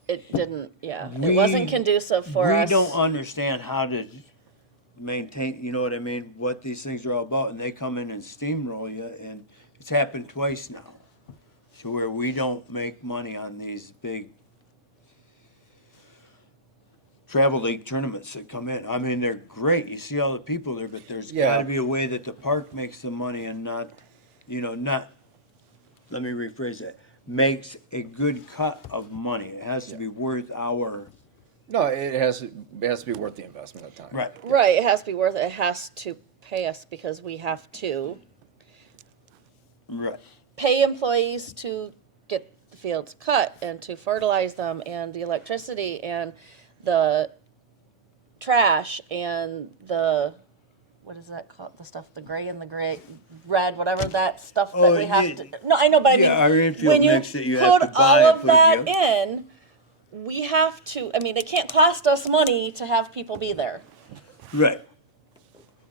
It didn't, yeah. It We- wasn't conducive for us. We don't understand how to maintain, you know what I mean, what these things are all about, and they come in and steamroll you, and it's happened twice now. So where we don't make money on these big travel league tournaments that come in. I mean, they're great, you see all the people there, but there's Yeah. gotta be a way that the park makes the money and not, not, let me rephrase that, makes a good cut of money. It has to be worth our. No, it has to be worth the investment of time. Right. Right, it has to be worth it. It has to pay us because we have to Right. pay employees to get the fields cut and to fertilize them and the electricity and the trash and the, what is that called? The stuff, the gray and the red, whatever that stuff that Oh, we have yeah. to, no, I know, but I Yeah, our mean, infield when you mix that you have put to buy all and of put it that together. in, we have to, I mean, it can't cost us money to have people be there. Right.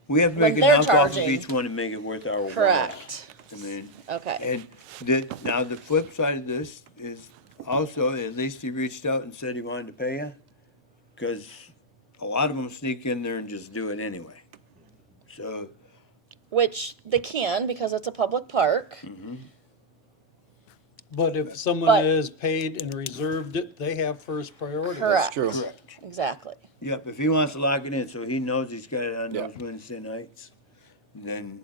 We have to When make a they're knockoff of charging. each one and make it worth our while. Correct. I mean, Okay. and now the flip side of this is also, at least he reached out and said he wanted to pay you, because a lot of them sneak in there and just do it anyway. So, Which they can because it's a public park. But if someone But- is paid and reserved it, they have first priority. Correct. That's true. correct. Exactly. Yep, if he wants to lock it in, so he knows he's got it on Yeah. those Wednesday nights, then,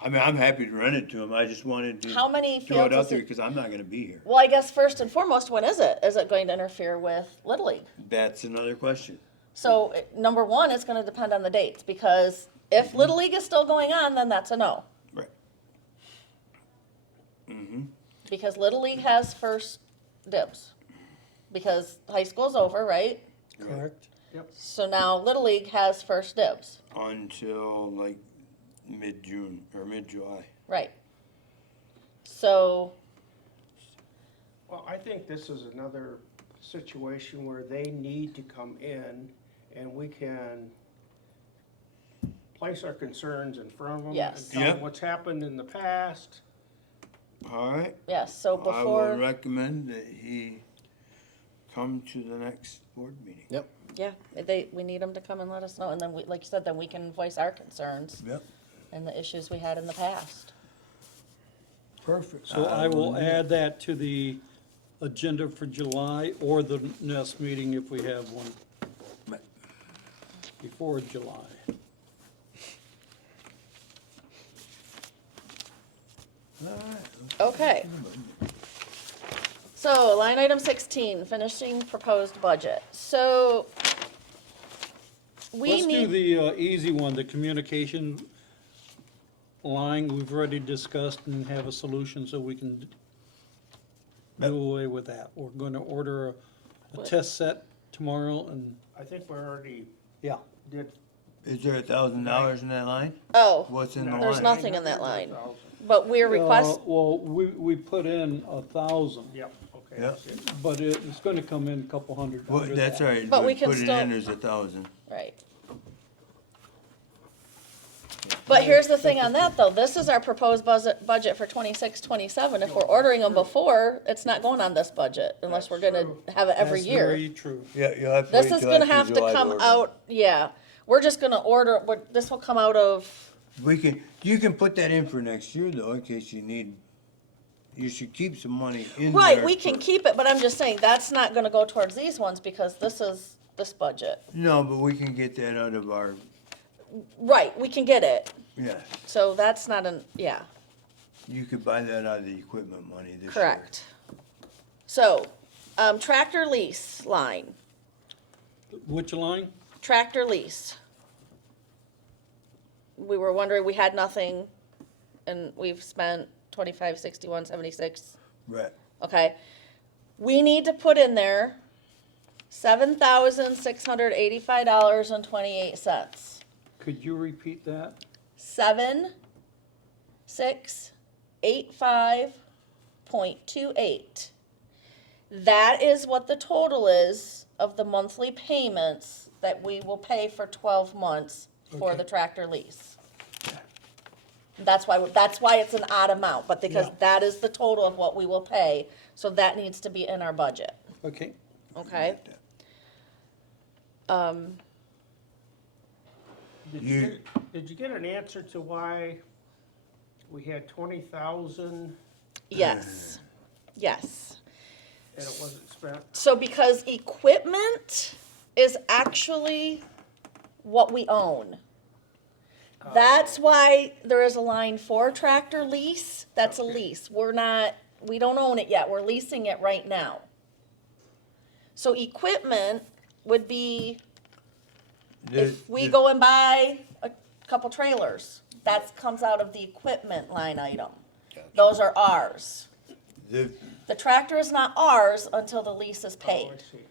I mean, I'm happy to rent it to him, I just wanted to How many throw it fields out is there, it? because I'm not gonna be here. Well, I guess first and foremost, when is it? Is it going to interfere with Little League? That's another question. So, number one, it's gonna depend on the dates, because if Little League is still going on, then that's a no. Right. Because Little League has first dibs. Because high school's over, right? Correct? So now Little League has first dibs, Until like mid-June or mid-July. right? So, Well, I think this is another situation where they need to come in and we can place our concerns in front of them. Yes. And tell Yeah. them what's happened in the past. All right, yes, so I will before, recommend that he come to the next board meeting. Yep. yeah, we need them to come and let us know, and then we, like you said, then we can voice our concerns Yep. and the issues we had in the past. Perfect. So I will add that to the agenda for July or the next meeting if we have one Right. before July. All right. Okay. So, line item 16, finishing proposed budget. So, we Let's do need, the easy one, the communication line. We've already discussed and have a solution so we can do away with that. We're gonna order a test set tomorrow and, I think we already yeah. did. Is there $1,000 in that line? oh, What's in the There's line? nothing in that 900, line. 1,000. but we're request, Well, we put in 1,000, Yep, okay. Yep. that's it. but it's gonna come in a couple hundred Well, under that's that. all right. But we Put can it still- in, there's 1,000. right. But here's the thing on that though, this is our proposed budget for 26-27. If we're ordering them before, it's not going on this budget unless we're gonna have it every That's year. very true. Yeah, you'll have to This wait is till gonna after have to July come order. out, yeah, we're just gonna order, this will come out of, You can put that in for next year though, in case you should keep some money in there. right, we can keep it, but I'm just saying, that's not gonna go towards these ones because this is this budget. No, but we can get that out of our, Right, we can get it, yeah, so that's not yeah, you could buy that out of the equipment money this year. correct. So, tractor lease line, Which line? tractor lease. We were wondering, we had nothing, and we've spent 25, 61, 76. Right. Okay. We need to put in there $7,685.28. Could you repeat that? 7,685.28. That is what the total is of the monthly payments that we will pay for 12 months for Okay. the tractor lease. That's why it's an odd amount, but because Yeah. that is the total of what we will pay, so that needs to be in our budget, Okay. okay? Did you get an answer to why we had 20,000 Yes, yes. and it wasn't spent? So because equipment is actually what we own. That's why there is a line for tractor lease, that's a lease. We don't own it yet, we're leasing it right now. So equipment would be, if we go and buy a couple trailers, that comes out of the equipment line item. Those are ours. The, The tractor is not ours until the lease is Oh, paid. I see.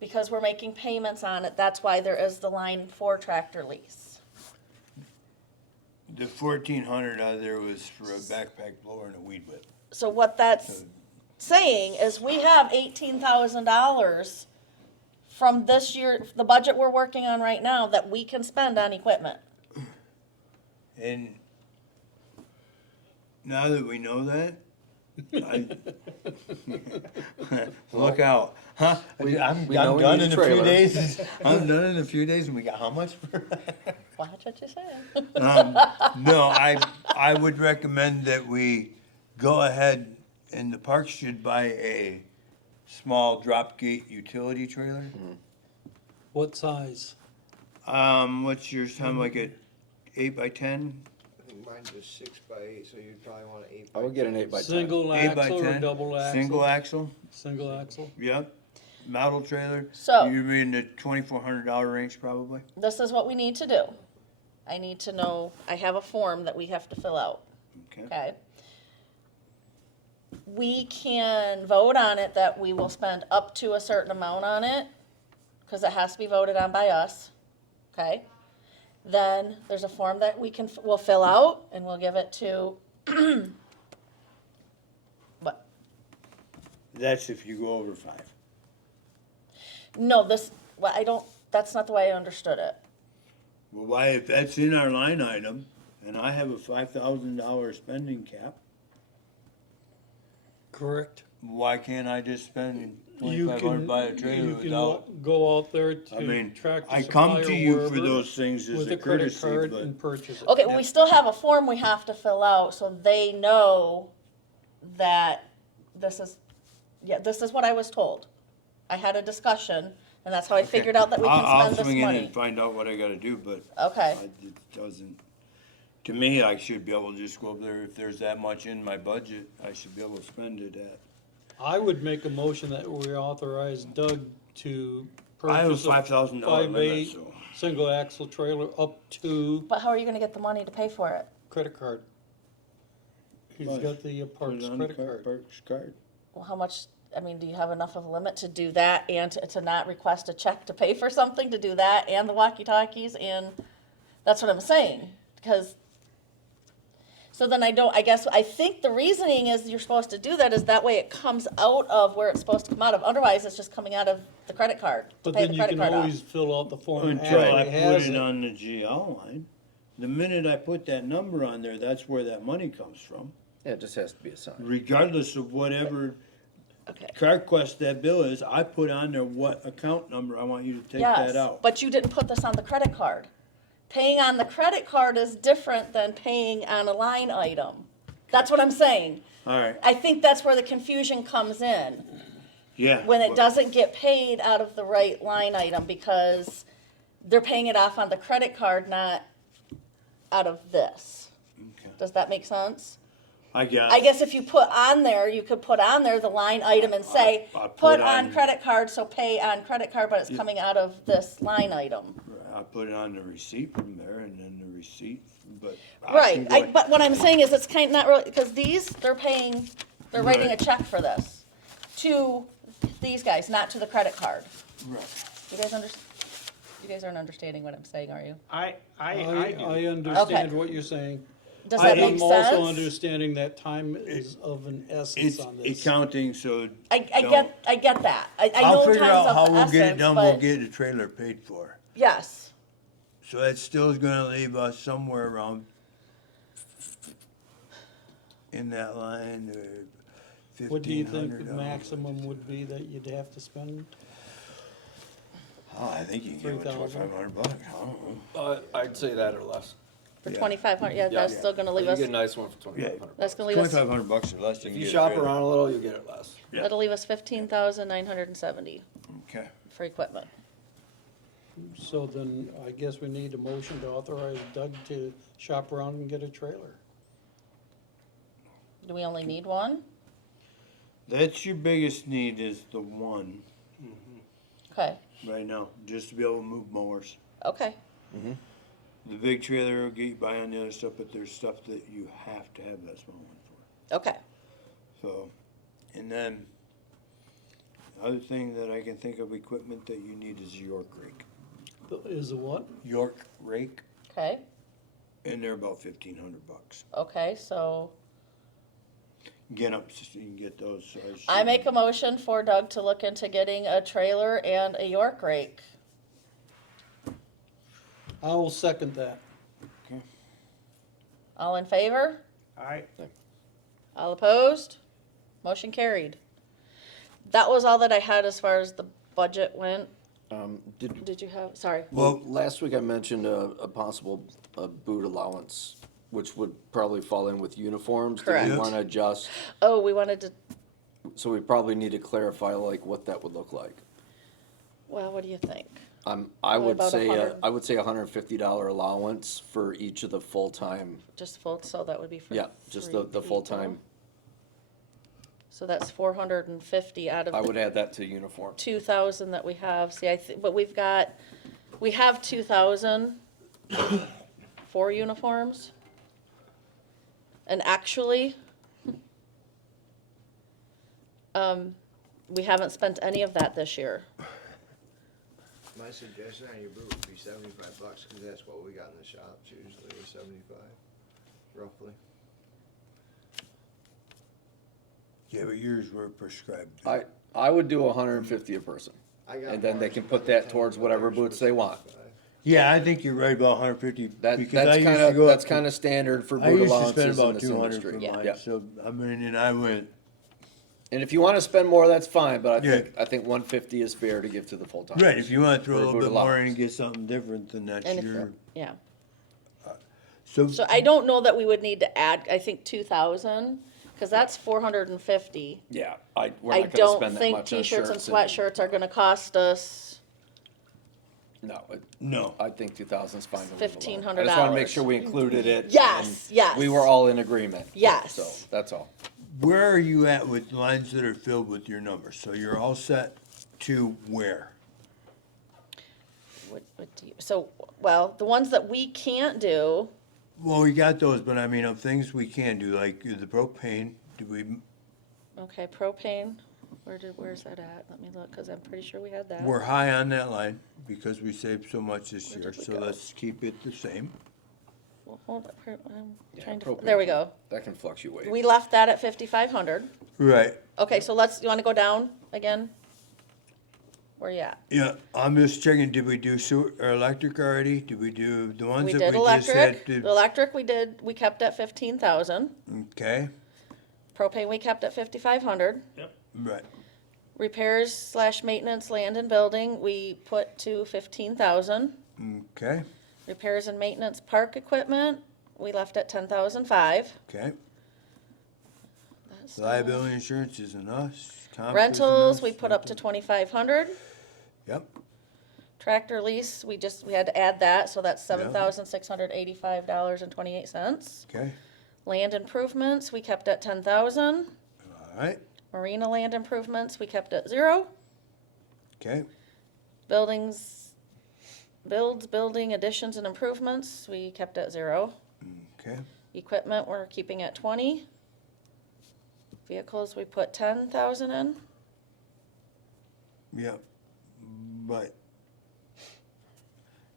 Because we're making payments on it, that's why there is the line for tractor lease. the 1,400 out of there was for a backpack blower and a weed whip. So what that's saying is we have $18,000 from this year, the budget we're working on right now, that we can spend on equipment. And now that we know that, look out, huh? I'm we know we done need in a a few trailer. days. I'm done in a few days, and we got how much for that? Watch what you say. No, I would recommend that we go ahead, and the parks should buy a small drop gate utility trailer. What size? What's yours, Tom, like a 8x10? I think mine's a 6x8, so you'd probably want an 8x10. I would get an 8x10. Single 8x10? axle or double axle? Single axle, Single axle? yep, model trailer. So- You're in the $2,400 range probably? This is what we need to do. I need to know, I have a form that we have to fill out, Okay. okay? We can vote on it that we will spend up to a certain amount on it, because it has to be voted on by us, okay? Then there's a form that we'll fill out and we'll give it to, what? That's if you go over 5. No, that's not the way I understood it. Well, why, if that's in our line item, and I have a $5,000 spending cap, Correct. why can't I just spend You $2,500 can, buy a trailer you can without? go out there I mean, to Tractor I Supply come or to you for wherever those things as with a a credit courtesy, card but and purchase it. Okay, well, we still have a form we have to fill out, so they know that this is what I was told. I had a discussion, and that's how I figured out that we can I'll spend this swing in money. and find out what I gotta do, but Okay, it doesn't, to me, I should be able to just go up there, if there's that much in my budget, I should be able to spend it at. I would make a motion that we authorize Doug to I have a purchase a $5,000 limit, 5.8 so. single axle trailer up to but how are you gonna get the money to pay for it? credit card. He's Flush. got the Put Parks it on the credit card. Parks card. Well, how much, do you have enough of a limit to do that and to not request a check to pay for something, to do that and the walkie-talkies and, that's what I'm saying, because So then I think the reasoning is you're supposed to do that is that way it comes out of where it's supposed to come out of. Otherwise, it's just coming out of the credit card, to But pay then the you credit can card always off. fill out the form Until after I he put has it it. on the GL line. The minute I put that number on there, that's where that money comes from. Yeah, it just has to be assigned. Regardless of whatever Okay. CardQuest that bill is, I put on there what account number I want you to take that Yes, out. but you didn't put this on the credit card. Paying on the credit card is different than paying on a line item. That's what I'm saying. All right, I think that's where the confusion comes in, yeah. when it but- doesn't get paid out of the right line item, because they're paying it off on the credit card, not out of this. Okay. Does that make sense? I got I it. guess if you put on there, you could put on there the line item and say, I put put on on- credit card, so pay on credit card, but it's coming out of this line item. I put it on the receipt from there and then the receipt, but. Right, can go- but what I'm saying is it's kind of not really, because they're writing a Right. check for this to these guys, not to the credit card. Right. You guys aren't understanding what I'm saying, are you? I I do. understand Okay. what you're saying. Does that make I'm also sense? understanding that time is of an essence It's on this. accounting, so. I get that. I I'll know figure out time's how of the we'll get it essence, done, we'll but get the trailer paid for. yes. So that still is gonna leave us somewhere around in that line, What do you think $1,500. the maximum would be that you'd have to spend? Oh, I think you can get it 3,000. 2,500 bucks, I don't know. I'd say that or less. For Yeah. 2,500, yeah, that's still gonna leave You us, get a nice one for 2,500. that's gonna leave us, 2,500 bucks or less, you If can you get a shop trailer. around a little, you get it less. Yeah. that'll leave us 15,970 Okay. for equipment. So then I guess we need a motion to authorize Doug to shop around and get a trailer. Do we only need one? That's your biggest need is the one Okay, right now, just to be able to move mowers. okay, The big trailer will get you by on the other stuff, but there's stuff that you have to have that small one for. okay. So, and then, the other thing that I can think of equipment that you need is a York rake. Is it what? York rake, Okay, and they're about 1,500 bucks. okay, so Get up, so you can get those. So I make a motion for Doug to look into getting a trailer and a York rake. I will second that. All in favor? I, All opposed? Motion carried. That was all that I had as far as the budget went. Did you have, sorry. Well, last week I mentioned a possible boot allowance, which would probably fall in with uniforms. Do Correct. we want to adjust? Oh, we wanted to, So we probably need to clarify like what that would look like. well, what do you think? I What would about say, 100? I would say $150 allowance for each of the full-time, Just full, so that would be for yeah, just three the full-time. people. So that's 450 out of I the would add that to uniform. 2,000 that we have. See, but we have 2,000 for uniforms. And actually, we haven't spent any of that this year. My suggestion on your boot would be $75, cause that's what we got in the shops usually, is 75, roughly. Yeah, but yours were prescribed. I would do 150 a person. I got And then they ours can at put the that time, towards but whatever theirs was boots they want. 75. Yeah, I think you're right about 150. That, because I that's used kind to of, go that's up- kind of standard for I boot used to spend allowances in about this 200 industry. for Yeah. mine, Yeah. so, I mean, and I went, And if you want to spend more, that's fine, but Yeah. I think 150 is fair to give to the full-time. right, if you wanna throw a For a little boot bit more in allowance. and get something different, then that's And if, your, yeah. so, So I don't know that we would need to add, I think 2,000, because that's 450. Yeah, we're I not gonna don't spend that think much on t-shirts and shirts sweatshirts are gonna cost us, No, no. I think 2,000 is fine. to leave alone. $1,500. I just want to make sure we included it. Yes, and yes. We were all in agreement. Yes. So, that's all. Where are you at with lines that are filled with your numbers? So you're all set to where? what do you, so, well, the ones that we can't do, Well, we got those, but I mean, of things we can do, like the propane, do we, okay, propane, where's that at? Let me look, because I'm pretty sure we had that. we're high on that line because we saved so much this Where year, did we so go? let's keep it the same. hold up, I'm Yeah, trying to, propane. there we go. That can fluctuate. We left that at 5,500. Right. Okay, so you wanna go down again? Where you at? Yeah, I'm just checking, did we do sewer, or electric already? Did we do the ones We that did we just said? electric. The electric we kept at 15,000. Okay, Propane we kept at 5,500. right, Repairs / maintenance, land and building, we put to 15,000. okay, Repairs and maintenance, park equipment, we left at 10,005. okay. That's Liability insurance isn't us. Comp isn't Rentals, us. we put up to 2,500. Yep, Tractor lease, we had to add that, so that's $7,685.28. okay, Land improvements, we kept at 10,000. all right, Marina land improvements, we kept at 0. okay, Building additions and improvements, we kept at 0. okay, Equipment, we're keeping at 20. Vehicles, we put 10,000 in. yep. But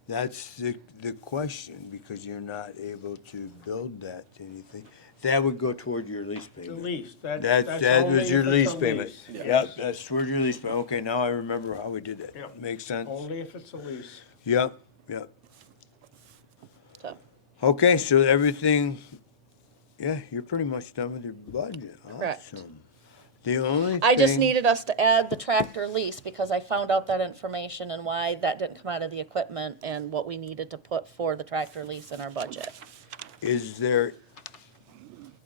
that's the question, because you're not able to build that to anything. That would go toward your lease The payment. lease, That that's only was your if it's lease a payment. lease. Yep, that's toward your lease payment. Okay, now I remember how we did that. Yep. Makes sense. Only if it's a lease. Yep, yep. So, Okay, so everything, yeah, you're pretty much done with your budget. Correct. Awesome. The only I just thing- needed us to add the tractor lease because I found out that information and why that didn't come out of the equipment and what we needed to put for the tractor lease in our budget. Is there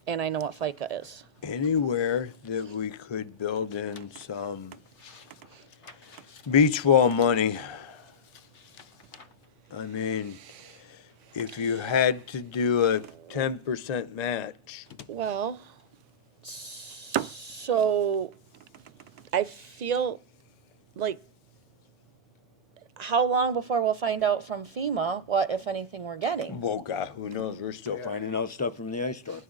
And I know what FICA is. anywhere that we could build in some beach wall money? I mean, if you had to do a 10% match, Well, so I feel like how long before we'll find out from FEMA what, if anything, we're getting? well, God, who knows? We're still Yeah. finding out stuff from the ice storm.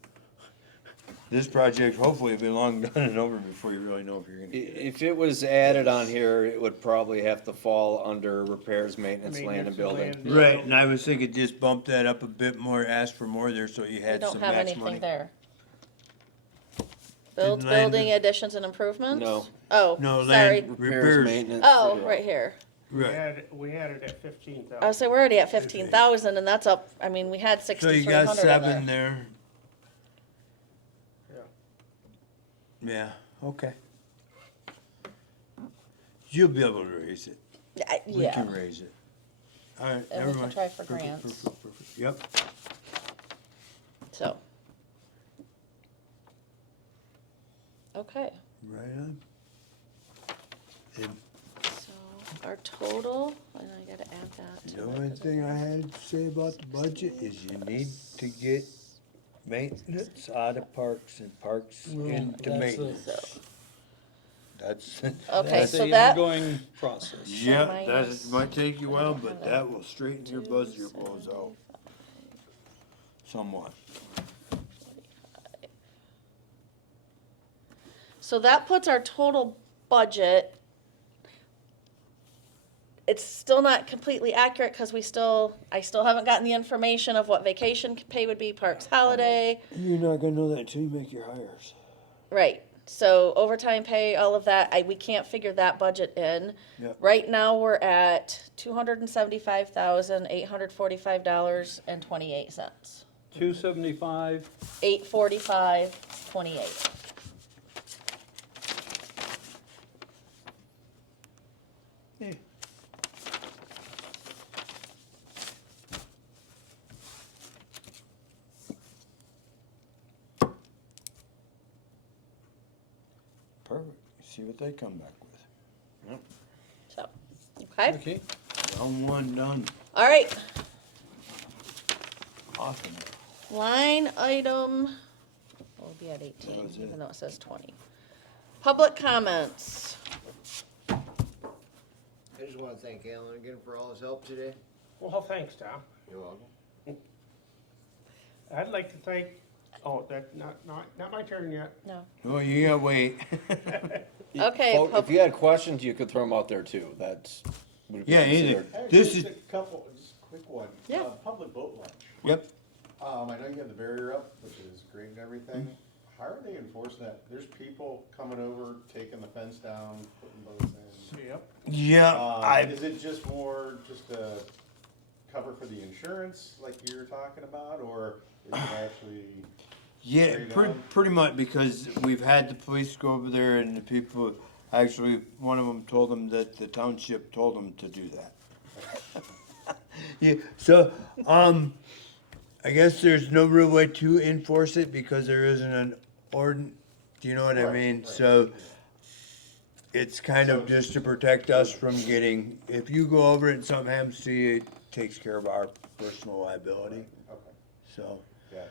This project hopefully will be long done and over before you really know if you're gonna get it. If it was added on here, it would probably have to fall under repairs, maintenance, land and building. land. Right, and I was thinking just bump that up a bit more, ask for more there so you We had don't some have match anything money. there. Didn't land Building it? additions and improvements? No. Oh, No, sorry. land Repairs, repairs. maintenance. Oh, right here. Right, We had it at I 15,000. would say we're already at 15,000 and that's up, I mean, we had so you 6,300 got in 7 there. there. Yeah, okay. You'll be able to raise it. We Yeah, can raise it. All right, And we never can mind. try for Perfect, grants. perfect. Yep, so. Okay, right on. And so our total, and I gotta add that to the it, only 'cause thing I had to say about the budget is you need to get maintenance out of parks and parks into that's maintenance. So, That's, okay, That's so the that, ongoing process. yeah, minus that might take you a while, but that will straighten your budget goals out somewhat. so that puts our total budget. It's still not completely accurate because I still haven't gotten the information of what vacation pay would be, parks holiday. You're not gonna know that until you make your hires. Right, so overtime pay, all of that, we can't figure that budget in. Yep. Right now, we're at $275,845.28. 275, $845.28. Yeah. Perfect. See what they come back with. So, okay, okay. Round 1 done. all right, Awesome. line item, we'll be at 18, That was it. even though it says 20. Public comments. I just wanna thank Alan again for all his help today. Well, thanks, Tom. You're welcome. I'd like to thank, not my turn yet. No. Oh, you gotta wait. Okay, If you had questions, you could throw them out there too. That's. would be Yeah, either. considered. This is, Just a couple, just a quick one. Yeah. Public boat launch. yep. I know you have the barrier up, which is great and everything. How are they enforcing that? There's people coming over, taking the fence down, putting boats in. Yep. Yeah, Is it just more just a cover for the insurance, like you're talking about, or is it actually? yeah, Straight pretty, on? pretty much, because we've had the police go over there and the people, actually, one of them told them that the township told them to do that. Yeah, so, I guess there's no real way to enforce it because there isn't an ordin, do you know what I Right, mean? right. So, it's kind of just to protect us from getting, if you go over it and something happens to you, it takes care of our personal liability, Okay, so. gotcha.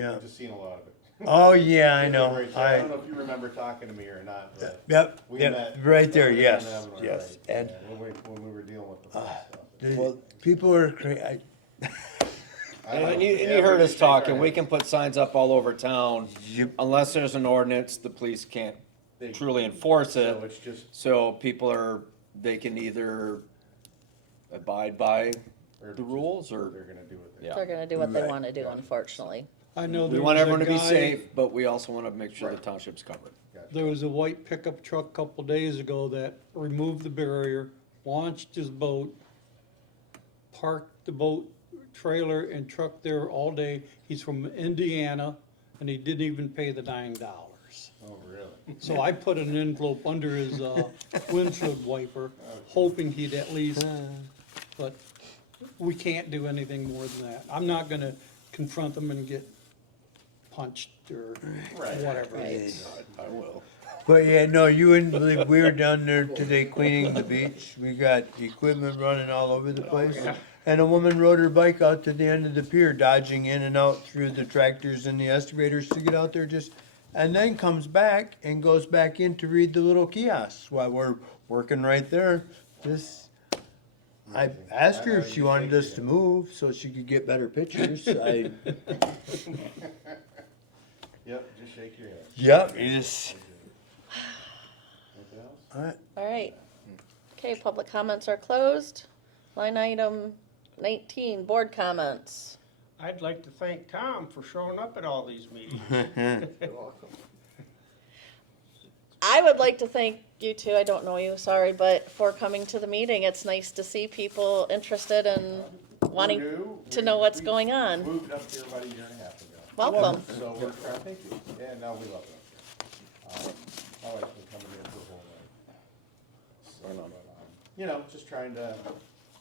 Yeah. I've just seen a lot of it. Oh, yeah, I know, I don't know if you remember talking to me or not, but Yep, we yep, met. right there, over yes, in Evan, yes, right, and, yeah, when we were dealing with the fence stuff. the people are I, And you Yeah, heard we us just shake our talking, we heads. can put signs up all over town. Yep. Unless there's an ordinance, the police can't They- truly enforce it. So it's just, So people are, they can either abide by or the rules or, they're gonna do it. yeah. They're gonna do what they Right. wanna do, unfortunately. I know We there want was a everyone to be guy- safe, but we also wanna make sure the Right. township's covered. There was a white pickup truck a couple days ago that removed the barrier, launched his boat, parked the boat trailer and truck there all day. He's from Indiana, and he didn't even pay the $9. Oh, really? So I put an envelope under his windshield wiper, hoping he'd at least, but we can't do anything more than that. I'm not gonna confront them and get punched or Right. whatever. Right. I will. but yeah, no, you wouldn't believe, we were down there today cleaning the beach, we got equipment running all over the place. And a woman rode her bike out to the end of the pier, dodging in and out through the tractors and the excavators to get out there just, and then comes back and goes back in to read the little kiosks while we're working right there. This, I asked her if she wanted us to move so she could get better pictures. Yep, just shake your head. Yep, you just, Anything else? alright. All right. Okay, public comments are closed. Line item 19, board comments. I'd like to thank Tom for showing up at all these meetings. You're welcome. I would like to thank you two, I don't know you, sorry, but for coming to the meeting. It's nice to see people interested in wanting We're new. to We- know what's we going on. Moved up here about a year and a half ago. Welcome. So we're trying, thank you, yeah, no, we love it up here. I like coming in for a whole night. So, but, you know, just trying to,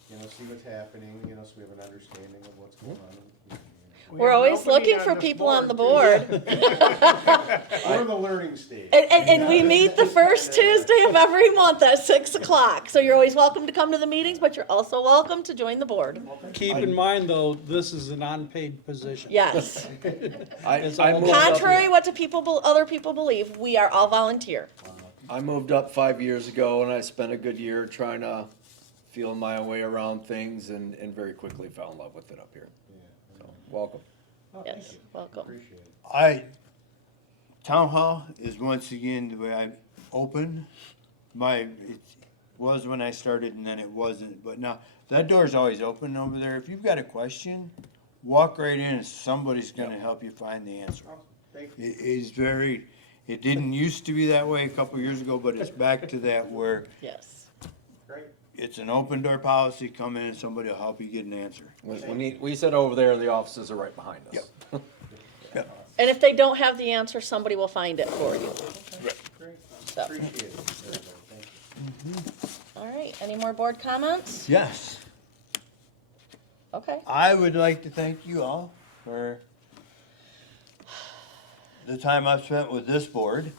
see what's happening, so we have an understanding of what's going on. in the community. We We're have an always opening looking on for this people on the too. board. We're in the learning stage. And we meet the first Tuesday of every month at 6 o'clock. So you're always welcome to come to the meetings, but you're also welcome to join the board. Keep in mind, though, this is an unpaid position. Yes. It's I all moved up Contrary here. what other people believe, we are all volunteer. I moved up 5 years ago and I spent a good year trying to feel my way around things and very quickly fell in love with it up here. So, welcome. Oh, thank Yes, you. welcome. Appreciate it. Town hall is once again the way I open. It was when I started and then it wasn't, but now that door's always open over there. If you've got a question, walk right in and somebody's gonna help you find the answer. Oh, thank you. It is it didn't used to be that way a couple years ago, but it's back to that where Yes. Great. it's an open door policy, come in and somebody will help you get an answer. We sit over there, the offices are right behind us. And if they don't have the answer, somebody will find it for you. Great. So, Appreciate it, everybody. Thank you. all right, any more board comments? Yes, Okay. I would like to thank you all for the time I've spent with this board.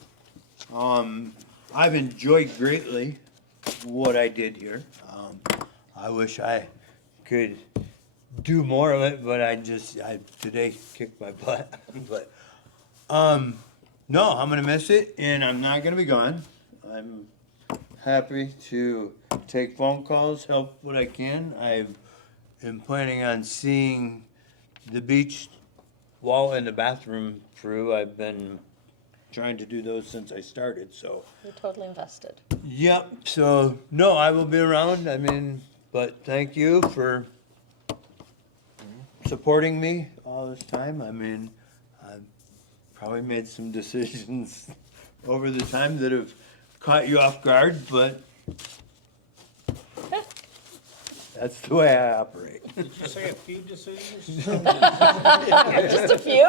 I've enjoyed greatly what I did here. I wish I could do more of it, but I today kicked my butt. But, no, I'm gonna miss it and I'm not gonna be gone. I'm happy to take phone calls, help what I can. I am planning on seeing the beach wall and the bathroom through. I've been trying to do those since I started, so. You're totally invested. Yep, so, no, I will be around, but thank you for supporting me all this time. I mean, I've probably made some decisions over the time that have caught you off guard, but that's the way I operate. Did you say a few decisions? Just a few?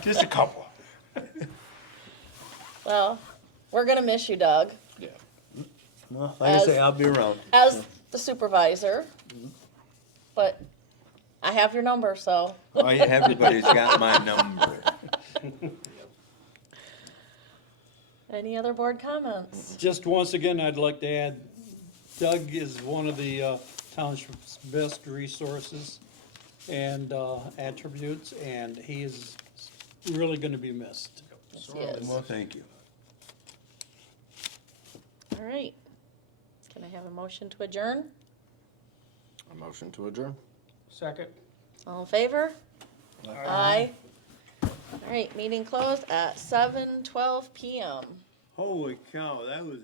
Just a couple. Well, we're gonna miss you, Doug, Well, like I say, I'll be around. as the supervisor. But I have your number, so. Oh, yeah, everybody's got my number. Any other board comments? Just once again, I'd like to add, Doug is one of the township's best resources and attributes, and he is really gonna be missed. Yes, he is. Well, thank you. All right. Can I have a motion to adjourn? A motion to adjourn? Second. All in favor? Aye. All right, meeting closed at 7:12 PM. Holy cow, that was